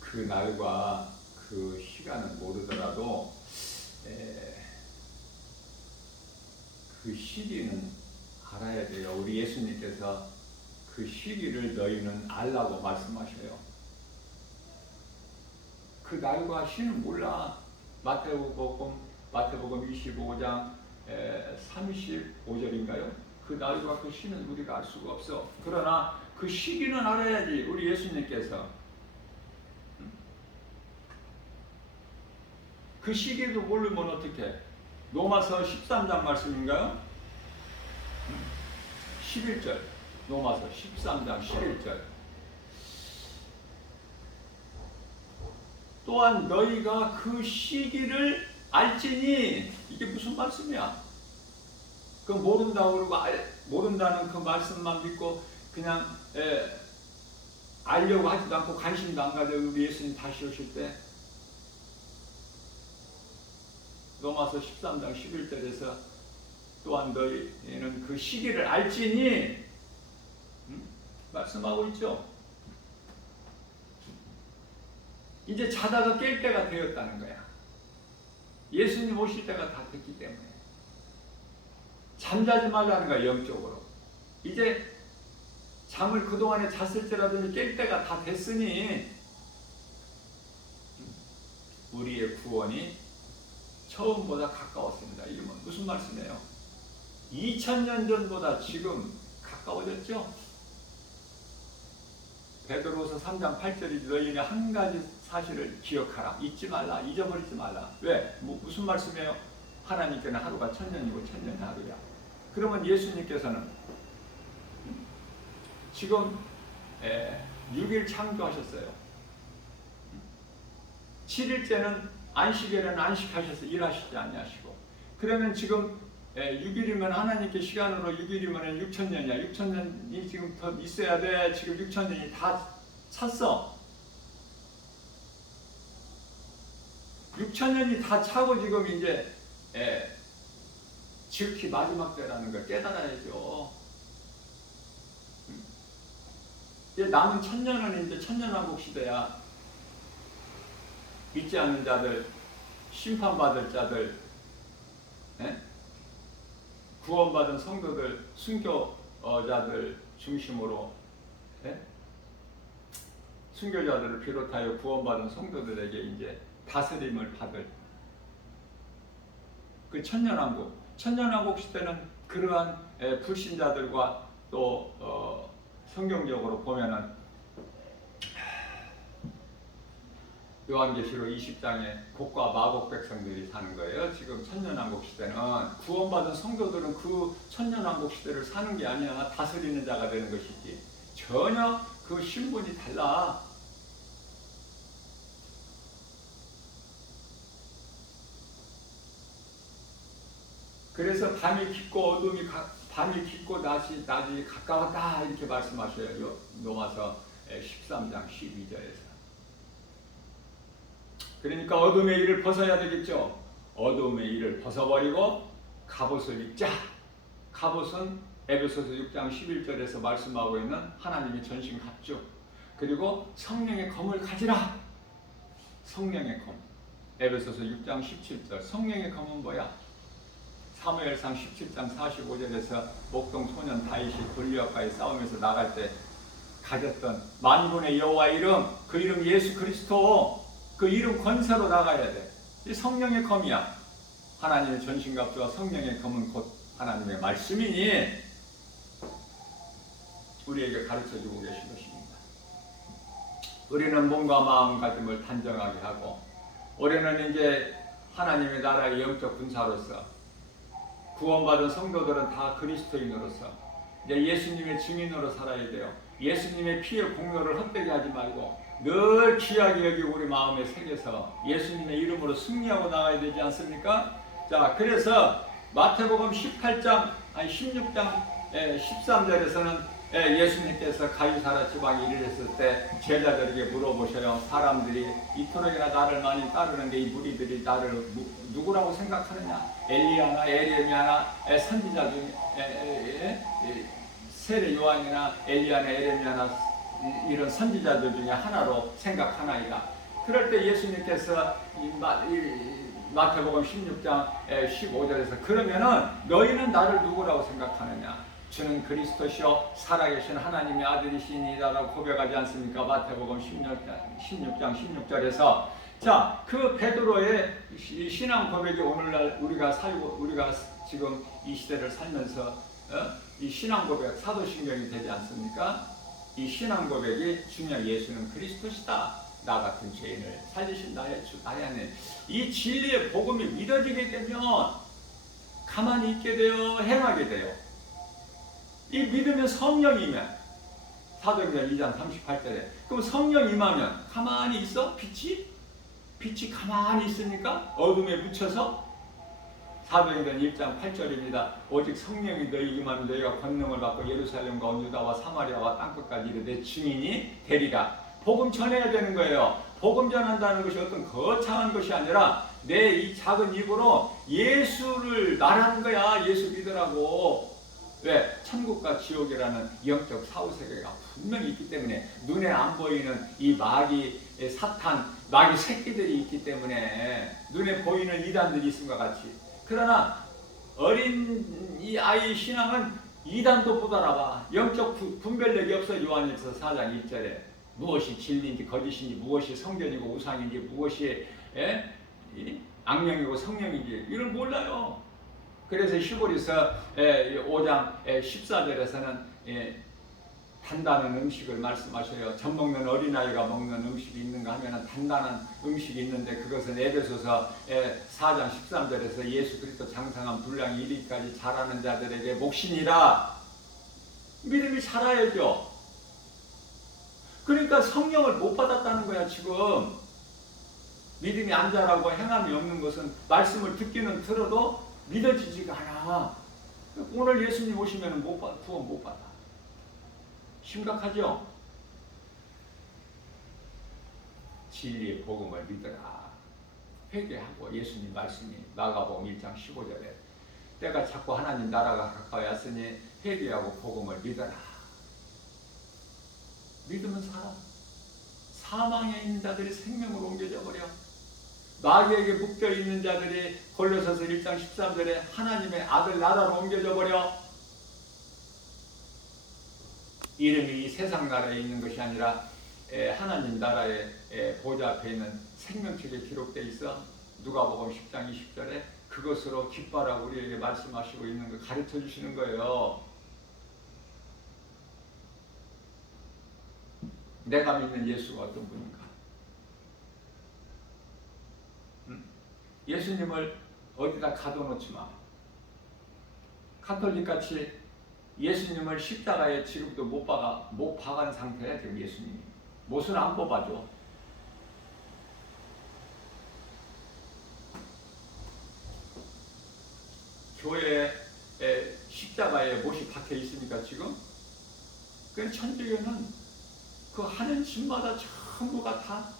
그 날과 그 시간은 모르더라도 그 시기는 알아야 돼요. 우리 예수님께서 그 시기를 너희는 알라고 말씀하셔요. 그 날과 시는 몰라. 마태복음 25장 35절인가요? 그 날과 그 시는 우리가 알 수가 없어. 그러나 그 시기는 알아야지. 우리 예수님께서 그 시기도 모르면 어떡해? 로마서 13장 말씀인가요? 11절. 로마서 13장 11절. 또한 너희가 그 시기를 알지니. 이게 무슨 말씀이야? 그 모른다고 그러고 모른다는 그 말씀만 믿고 그냥 알려고 하지도 않고 관심도 안 가져. 우리 예수님 다시 오실 때 로마서 13장 11절에서 또한 너희는 그 시기를 알지니 말씀하고 있죠. 이제 자다가 깰 때가 되었다는 거야. 예수님 오실 때가 다 됐기 때문에 잠자지 말라는 거야. 영적으로 이제 잠을 그동안에 잤을지라도 깰 때가 다 됐으니 우리의 구원이 처음보다 가까웠습니다. 이게 무슨 말씀이에요? 2000년 전보다 지금 가까워졌죠? 베드로서 3장 8절이 너희는 한 가지 사실을 기억하라. 잊지 말라. 잊어버리지 말라. 왜? 무슨 말씀이에요? 하나님께는 하루가 1000년이고 1000년이 하루야. 그러면 예수님께서는 지금 6일 창조하셨어요. 7일째는 안식일에는 안식하셔서 일하시지 아니하시고. 그러면 지금 6일이면 하나님께 시간으로 6일이면 6천년이야. 6천년이 지금 더 있어야 돼. 지금 6천년이 다 찼어. 6천년이 다 차고 지금 이제 지극히 마지막 때라는 걸 깨달아야죠. 이제 남은 1000년은 이제 천년왕국 시대야. 믿지 않는 자들, 심판받을 자들, 구원받은 성도들, 순교자들 중심으로 순교자들을 비롯하여 구원받은 성도들에게 이제 다스림을 받을 그 천년왕국 시대는 그러한 불신자들과 또 성경적으로 보면은 요한계시록 20장에 곡과 마곡 백성들이 사는 거예요. 지금 천년왕국 시대는 구원받은 성도들은 그 천년왕국 시대를 사는 게 아니야. 다스리는 자가 되는 것이지. 전혀 그 신분이 달라. 그래서 밤이 깊고 밤이 깊고 낮이 가까웠다 이렇게 말씀하셔요. 로마서 13장 12절에서. 그러니까 어둠의 일을 벗어야 되겠죠. 어둠의 일을 벗어버리고 갑옷을 입자. 갑옷은 에베소서 6장 11절에서 말씀하고 있는 하나님의 전신 갑주. 그리고 성령의 검을 가지라. 성령의 검. 에베소서 6장 17절. 성령의 검은 뭐야? 사무엘상 17장 45절에서 목동 소년 다윗이 골리앗과의 싸움에서 나갈 때 가졌던 만군의 여호와 이름, 그 이름 예수 그리스도, 그 이름 권세로 나가야 돼. 이 성령의 검이야. 하나님의 전신갑주와 성령의 검은 곧 하나님의 말씀이니 우리에게 가르쳐주고 계신 것입니다. 우리는 몸과 마음가짐을 단정하게 하고, 우리는 이제 하나님의 나라의 영적 군사로서, 구원받은 성도들은 다 그리스도인으로서 이제 예수님의 증인으로 살아야 돼요. 예수님의 피의 공로를 헛되게 하지 말고 늘 귀하게 여기고 우리 마음에 새겨서 예수님의 이름으로 승리하고 나가야 되지 않습니까? 자, 그래서 마태복음 16장 13절에서는 예수님께서 가이사랴 지방에 이르렀을 때 제자들에게 물어보셔요. 사람들이 이토록이나 나를 많이 따르는데 이 무리들이 나를 누구라고 생각하느냐? 엘리야나 에레미야나 선지자 중에 세례 요한이나 엘리야나 에레미야나 이런 선지자들 중에 하나로 생각하나이다. 그럴 때 예수님께서 마태복음 16장 15절에서 그러면은 너희는 나를 누구라고 생각하느냐? 주는 그리스도시요 살아계신 하나님의 아들이시니다라고 고백하지 않습니까? 마태복음 16장 16절에서. 자, 그 베드로의 신앙 고백이 오늘날 우리가 지금 이 시대를 살면서 이 신앙 고백 사도신경이 되지 않습니까? 이 신앙 고백이 중요한 예수는 그리스도시다. 나 같은 죄인을 살리신 나의 주 나의 하나님. 이 진리의 복음이 믿어지게 되면 가만히 있게 돼요. 행하게 돼요. 이 믿으면 성령이면 사도행전 2장 38절에 그럼 성령 임하면 가만히 있어? 빛이 가만히 있으니까 어둠에 묻혀서 사도행전 1장 8절입니다. 오직 성령이 너희 임하면 너희가 권능을 받고 예루살렘과 온 유다와 사마리아와 땅끝까지 이르되 증인이 되리라. 복음 전해야 되는 거예요. 복음 전한다는 것이 어떤 거창한 것이 아니라 내 이 작은 입으로 예수를 말하는 거야. 예수 믿으라고. 왜? 천국과 지옥이라는 영적 사후세계가 분명히 있기 때문에 눈에 안 보이는 이 마귀 사탄, 마귀 새끼들이 있기 때문에 눈에 보이는 이단들이 있음과 같이. 그러나 어린 이 아이의 신앙은 이단도 못 알아봐. 영적 분별력이 없어. 요한일서 4장 1절에 무엇이 진리인지 거짓인지, 무엇이 성전이고 우상인지, 무엇이 악령이고 성령인지 이걸 몰라요. 그래서 히브리서 5장 14절에서는 단단한 음식을 말씀하셔요. 젖 먹는 어린아이가 먹는 음식이 있는가 하면 단단한 음식이 있는데 그것은 에베소서 4장 13절에서 예수 그리스도 장성한 분량이 이르기까지 자라는 자들에게 몫이니라. 믿음이 자라야죠. 그러니까 성령을 못 받았다는 거야 지금. 믿음이 안 자라고 행함이 없는 것은 말씀을 듣기는 들어도 믿어지지가 않아. 오늘 예수님 오시면 구원 못 받아. 심각하죠? 진리의 복음을 믿어라. 회개하고 예수님 말씀이 마가복음 1장 15절에 때가 자꾸 하나님 나라가 가까이 왔으니 회개하고 복음을 믿어라. 믿으면 살아. 사망에 있는 자들이 생명으로 옮겨져 버려. 마귀에게 묶여 있는 자들이 골로새서 1장 13절에 하나님의 아들 나라로 옮겨져 버려. 이름이 이 세상 나라에 있는 것이 아니라 하나님 나라의 보좌 앞에 있는 생명책에 기록되어 있어. 누가복음 10장 20절에 그것으로 기뻐라고 우리에게 말씀하시고 있는 걸 가르쳐 주시는 거예요. 내가 믿는 예수가 어떤 분인가? 예수님을 어디다 가둬놓지 마. 카톨릭같이 예수님을 십자가에 지금도 못 박은 상태야. 지금 예수님이 못을 안 뽑아줘. 교회에 십자가에 못이 박혀 있으니까 지금 그 천주교는 그 하는 짓마다 전부가 다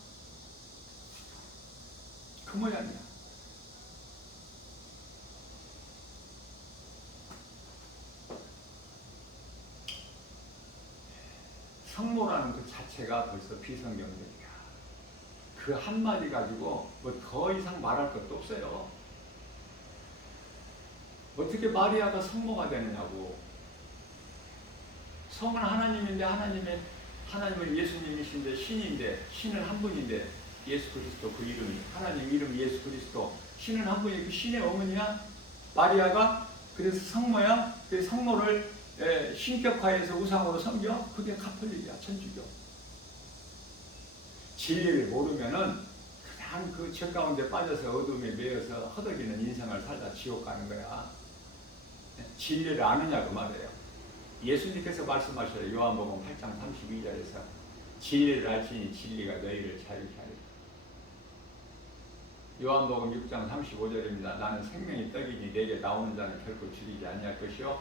그 모양이야. 성모라는 그 자체가 벌써 비성경적이야. 그 한마디 가지고 뭐 더 이상 말할 것도 없어요. 어떻게 마리아가 성모가 되느냐고. 성은 하나님인데 하나님은 예수님이신데 신인데 신은 한 분인데 예수 그리스도 그 이름이 하나님 이름이 예수 그리스도 신은 한 분이 그 신의 어머니야. 마리아가 그래서 성모야. 그 성모를 신격화해서 우상으로 섬겨. 그게 가톨릭이야. 천주교. 진리를 모르면은 그냥 그 죄 가운데 빠져서 어둠에 매여서 허덕이는 인생을 살다 지옥 가는 거야. 진리를 아느냐 그 말이에요. 예수님께서 말씀하셔요. 요한복음 8장 32절에서 진리를 알지니 진리가 너희를 자유케 하리라. 요한복음 6장 35절입니다. 나는 생명의 떡이니 내게 나오는 자는 결코 줄이지 아니할 것이요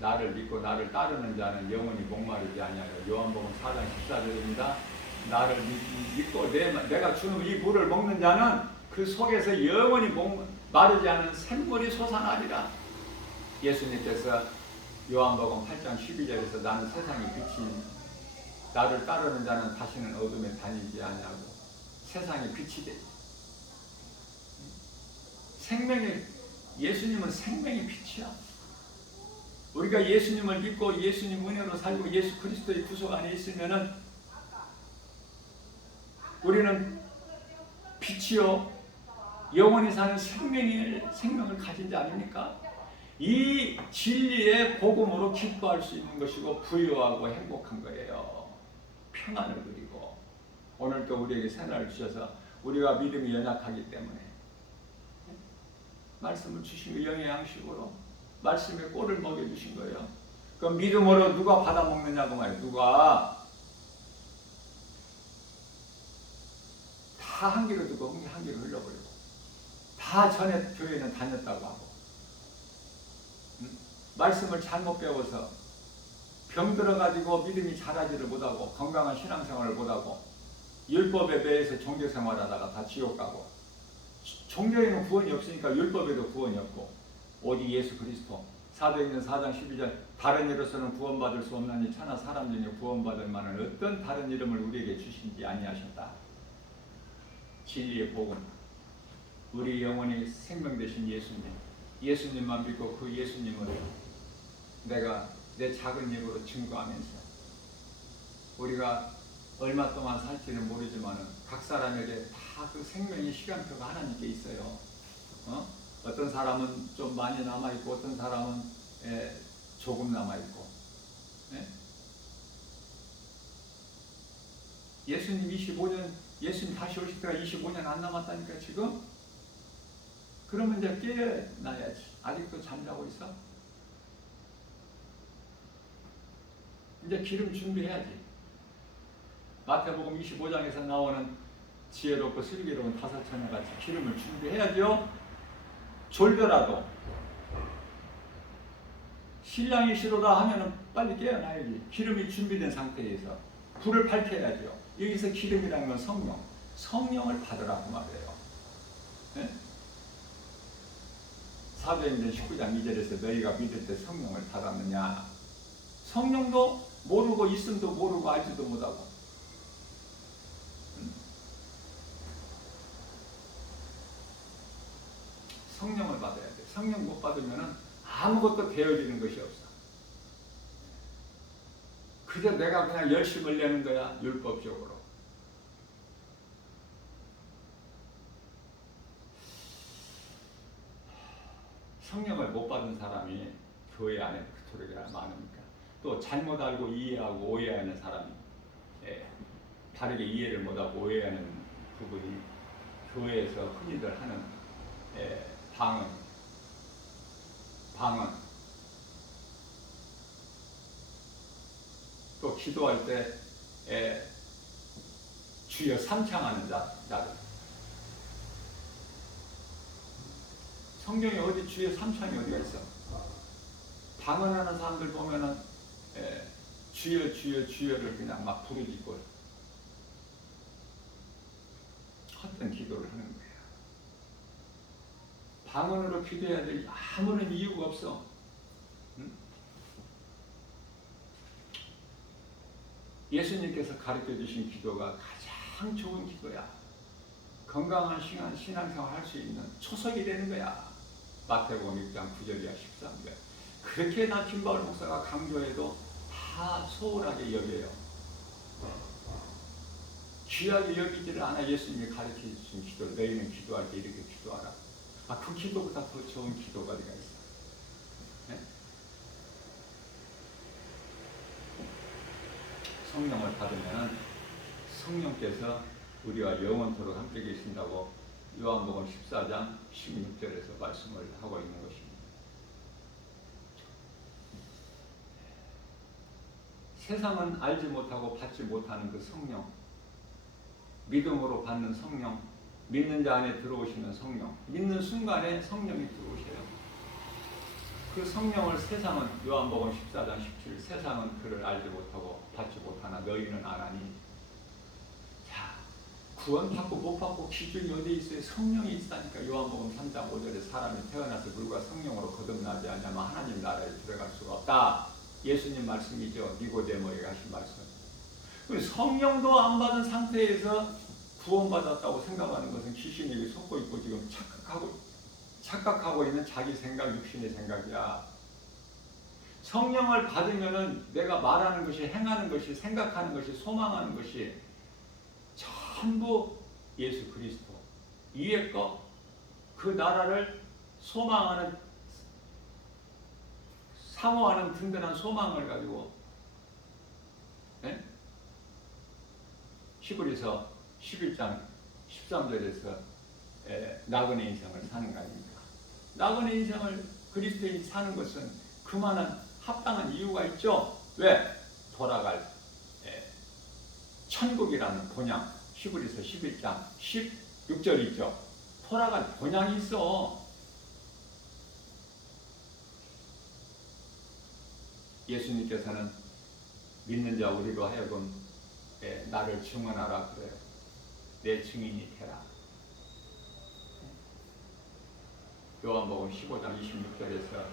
나를 믿고 나를 따르는 자는 영원히 목마르지 아니하리라. 요한복음 4장 14절입니다. 나를 믿고 내가 주는 이 물을 먹는 자는 그 속에서 영원히 마르지 않은 샘물이 솟아나리라. 예수님께서 요한복음 8장 12절에서 나는 세상의 빛이니 나를 따르는 자는 다시는 어둠에 다니지 아니하고 세상의 빛이 돼. 예수님은 생명의 빛이야. 우리가 예수님을 믿고 예수님 은혜로 살고 예수 그리스도의 구속 안에 있으면은 우리는 빛이요 영원히 사는 생명을 가진 자 아닙니까? 이 진리의 복음으로 기뻐할 수 있는 것이고 부유하고 행복한 거예요. 평안을 누리고 오늘도 우리에게 새날을 주셔서 우리가 믿음이 연약하기 때문에 말씀을 주시고 영의 양식으로 말씀의 꼴을 먹여주신 거예요. 그럼 믿음으로 누가 받아먹느냐고 말이에요. 누가 다 한 길로 두고 한 길로 흘러버리고 다 전에 교회는 다녔다고 하고 말씀을 잘못 배워서 병 들어가지고 믿음이 자라지를 못하고 건강한 신앙생활을 못하고 율법에 대해서 종교생활하다가 다 지옥 가고 종교에는 구원이 없으니까 율법에도 구원이 없고 오직 예수 그리스도 사도행전 4장 12절 다른 이로서는 구원받을 수 없나니 천하 사람 중에 구원받을 만한 어떤 다른 이름을 우리에게 주신지 아니하셨다. 진리의 복음 우리 영혼이 생명 되신 예수님만 믿고 그 예수님을 내가 내 작은 입으로 증거하면서 우리가 얼마 동안 살지는 모르지만 각 사람에게 다 그 생명의 시간표가 하나님께 있어요. 어떤 사람은 좀 많이 남아있고 어떤 사람은 조금 남아있고 예수님 다시 오실 때가 25년 안 남았다니까 지금? 그러면 이제 깨어나야지. 아직도 잠자고 있어? 이제 기름 준비해야지. 마태복음 25장에서 나오는 지혜롭고 슬기로운 다섯 처녀같이 기름을 준비해야죠. 졸더라도 신랑이 싫어라 하면은 빨리 깨어나야지. 기름이 준비된 상태에서 불을 밝혀야죠. 여기서 기름이라는 건 성령, 성령을 받으라고 말해요. 네? 사도행전 19장 2절에서 너희가 믿을 때 성령을 받았느냐. 성령도 모르고 있음도 모르고 알지도 못하고. 성령을 받아야 돼. 성령 못 받으면 아무것도 되어지는 것이 없어. 그저 내가 그냥 열심을 내는 거야, 율법적으로. 성령을 못 받은 사람이 교회 안에 그토록 많으니까. 또 잘못 알고 이해하고 오해하는 사람이 다르게 이해를 못하고 오해하는 부분이 교회에서 흔히들 하는 방언. 또 기도할 때 주여 삼창하는 자들. 성경에 어디 주여 삼창이 어디가 있어? 방언하는 사람들 보면은 주여 주여 주여를 그냥 막 부르짖고 헛된 기도를 하는 거예요. 방언으로 기도해야 될 아무런 이유가 없어. 응? 예수님께서 가르쳐 주신 기도가 가장 좋은 기도야. 건강한 신앙생활 할 수 있는 초석이 되는 거야. 마태복음 6장 9절이야 13절. 그렇게 나 김바울 목사가 강조해도 다 소홀하게 여겨요. 귀하게 여기지를 않아. 예수님이 가르쳐 주신 기도, 너희는 기도할 때 이렇게 기도하라. 그 기도보다 더 좋은 기도가 어디가 있어? 네? 성령을 받으면 성령께서 우리와 영원토록 함께 계신다고 요한복음 14장 16절에서 말씀을 하고 있는 것입니다. 세상은 알지 못하고 받지 못하는 그 성령, 믿음으로 받는 성령, 믿는 자 안에 들어오시는 성령, 믿는 순간에 성령이 들어오셔요. 그 성령을 세상은, 요한복음 14장 17, 세상은 그를 알지 못하고 받지 못하나 너희는 아나니. 자, 구원받고 못 받고 기준이 어디에 있어요? 성령이 있다니까. 요한복음 3장 5절에 사람이 태어나서 물과 성령으로 거듭나지 않으면 하나님 나라에 들어갈 수가 없다. 예수님 말씀이죠. 니고데모에게 하신 말씀. 성령도 안 받은 상태에서 구원받았다고 생각하는 것은 귀신에게 속고 있고 지금 착각하고 있는 자기 생각, 육신의 생각이야. 성령을 받으면은 내가 말하는 것이, 행하는 것이, 생각하는 것이, 소망하는 것이 전부 예수 그리스도 위에 거, 그 나라를 소망하는, 사모하는 든든한 소망을 가지고 히브리서 11장 13절에서 나그네 인생을 사는 거 아닙니까? 나그네 인생을 그리스도인이 사는 것은 그만한 합당한 이유가 있죠. 왜? 돌아갈 천국이라는 본향, 히브리서 11장 16절이죠. 돌아갈 본향이 있어. 예수님께서는 믿는 자 우리로 하여금 나를 증언하라 그래요. 내 증인이 되라. 요한복음 15장 26절에서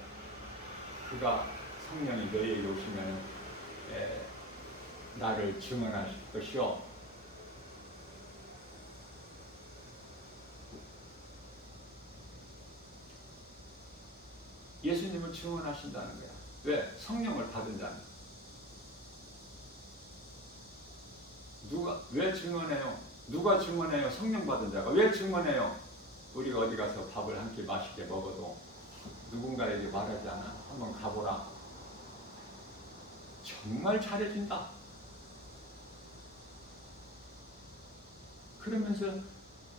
그가 성령이 너희에게 오시면 나를 증언하실 것이요. 예수님을 증언하신다는 거야. 왜? 성령을 받은 자는. 왜 증언해요? 누가 증언해요? 성령 받은 자가. 왜 증언해요? 우리가 어디 가서 밥을 한 끼 맛있게 먹어도 누군가에게 말하지 않아. 한번 가보라. 정말 잘해준다. 그러면서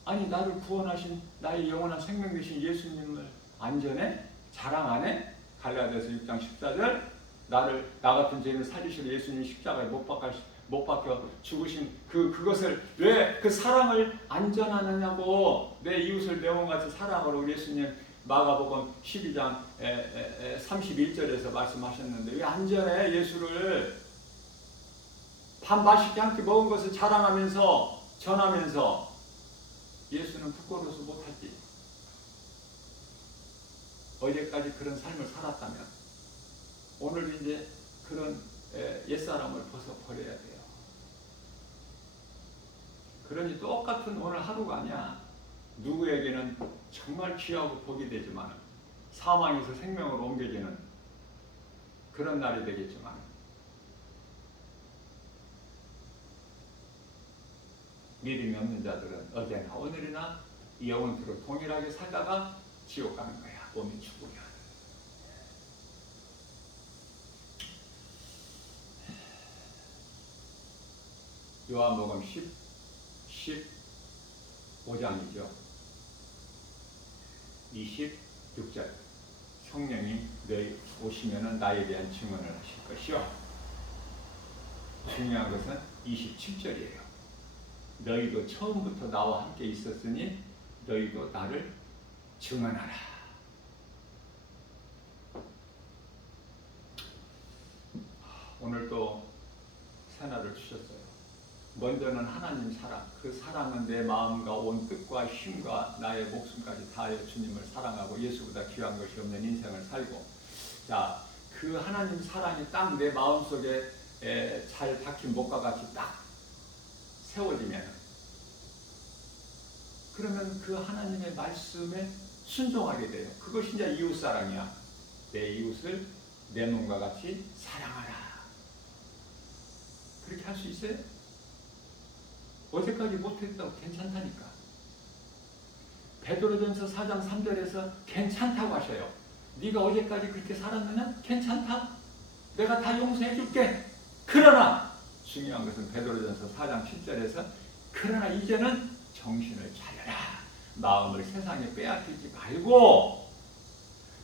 아니 나를 구원하신 나의 영원한 생명 되신 예수님을 안 전해? 자랑 안 해? 갈라디아서 6장 14절 나 같은 죄인을 살리시려 예수님 십자가에 못 못 박혀 죽으신 그것을 왜 그 사랑을 안 전하느냐고. 내 이웃을 내 몸같이 사랑으로 우리 예수님 마가복음 12장 31절에서 말씀하셨는데 왜 안 전해? 예수를 밥 맛있게 한 끼 먹은 것을 자랑하면서 전하면서 예수는 부끄러워서 못하지. 어제까지 그런 삶을 살았다면 오늘 이제 그런 옛사람을 벗어버려야 돼요. 그러니 똑같은 오늘 하루가 아니야. 누구에게는 정말 귀하고 복이 되지만 사망에서 생명으로 옮겨지는 그런 날이 되겠지만 믿음이 없는 자들은 어제나 오늘이나 영원토록 동일하게 살다가 지옥 가는 거야. 몸이 죽으면. 요한복음 15장이죠. 26절. 성령이 너희 오시면은 나에 대한 증언을 하실 것이요. 중요한 것은 27절이에요. 너희도 처음부터 나와 함께 있었으니 너희도 나를 증언하라. 오늘 또 새날을 주셨어요. 먼저는 하나님 사랑, 그 사랑은 내 마음과 온 뜻과 힘과 나의 목숨까지 다하여 주님을 사랑하고 예수보다 귀한 것이 없는 인생을 살고, 자, 그 하나님 사랑이 딱 내 마음속에 잘 박힌 못과 같이 딱 세워지면, 그러면 그 하나님의 말씀에 순종하게 돼요. 그것이 이제 이웃사랑이야. 내 이웃을 내 몸과 같이 사랑하라. 그렇게 할 수 있어요? 어제까지 못했다고 괜찮다니까. 베드로전서 4장 3절에서 괜찮다고 하셔요. 네가 어제까지 그렇게 살았느냐? 괜찮다. 내가 다 용서해 줄게. 그러나 중요한 것은 베드로전서 4장 7절에서 그러나 이제는 정신을 차려라. 마음을 세상에 빼앗기지 말고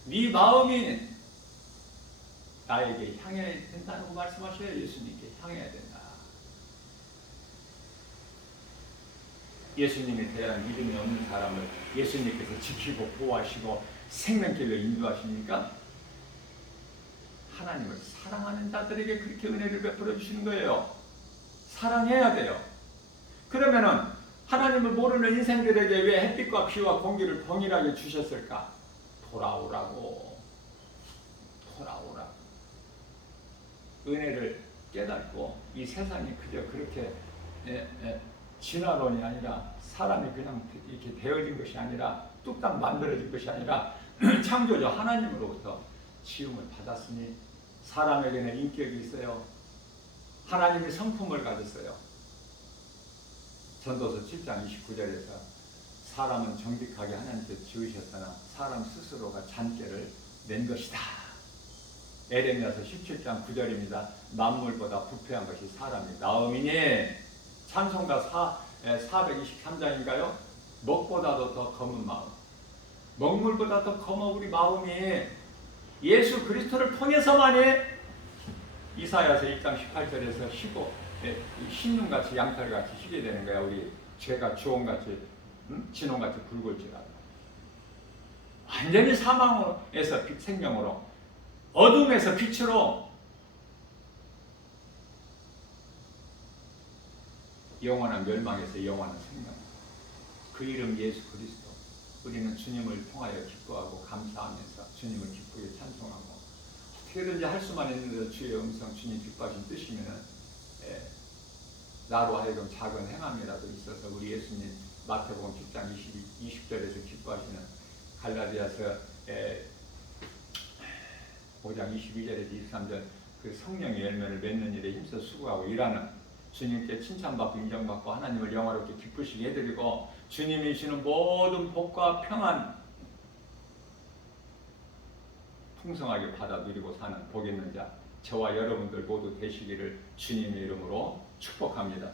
네 마음이 나에게 향해야 된다고 말씀하셔요. 예수님께 향해야 된다. 예수님에 대한 믿음이 없는 사람을 예수님께서 지키고 보호하시고 생명길로 인도하시니까 하나님을 사랑하는 자들에게 그렇게 은혜를 베풀어 주시는 거예요. 사랑해야 돼요. 그러면은 하나님을 모르는 인생들에게 왜 햇빛과 비와 공기를 동일하게 주셨을까? 돌아오라고. 은혜를 깨닫고 이 세상이 그저 그렇게 진화론이 아니라 사람이 그냥 이렇게 되어진 것이 아니라 뚝딱 만들어진 것이 아니라 창조주 하나님으로부터 지음을 받았으니 사람에게는 인격이 있어요. 하나님의 성품을 가졌어요. 전도서 7장 29절에서 사람은 정직하게 하나님께서 지으셨으나 사람 스스로가 잔꾀를 낸 것이다. 에레미야서 17장 9절입니다. 만물보다 부패한 것이 사람이 나음이니. 찬송가 423장인가요? 먹보다도 더 검은 마음. 먹물보다 더 검은 우리 마음이 예수 그리스도를 통해서만이. 이사야서 1장 18절에서 16같이 양털같이 희게 되는 거야. 우리 죄가 주홍같이 진홍같이 붉을지라도. 완전히 사망에서 생명으로, 어둠에서 빛으로, 영원한 멸망에서 영원한 생명. 그 이름 예수 그리스도. 우리는 주님을 통하여 기뻐하고 감사하면서 주님을 기쁘게 찬송하고 어떻게든지 할 수만 있는데 주의 음성, 주님 기뻐하신 뜻이면은 나로 하여금 작은 행함이라도 있어서 우리 예수님 마태복음 10장 20절에서 기뻐하시는 갈라디아서 5장 22절에서 23절 그 성령의 열매를 맺는 일에 힘써 수고하고 일하는, 주님께 칭찬받고 인정받고 하나님을 영화롭게 기쁘시게 해드리고 주님이 주시는 모든 복과 평안 풍성하게 받아 누리고 사는 복 있는 자 저와 여러분들 모두 되시기를 주님의 이름으로 축복합니다.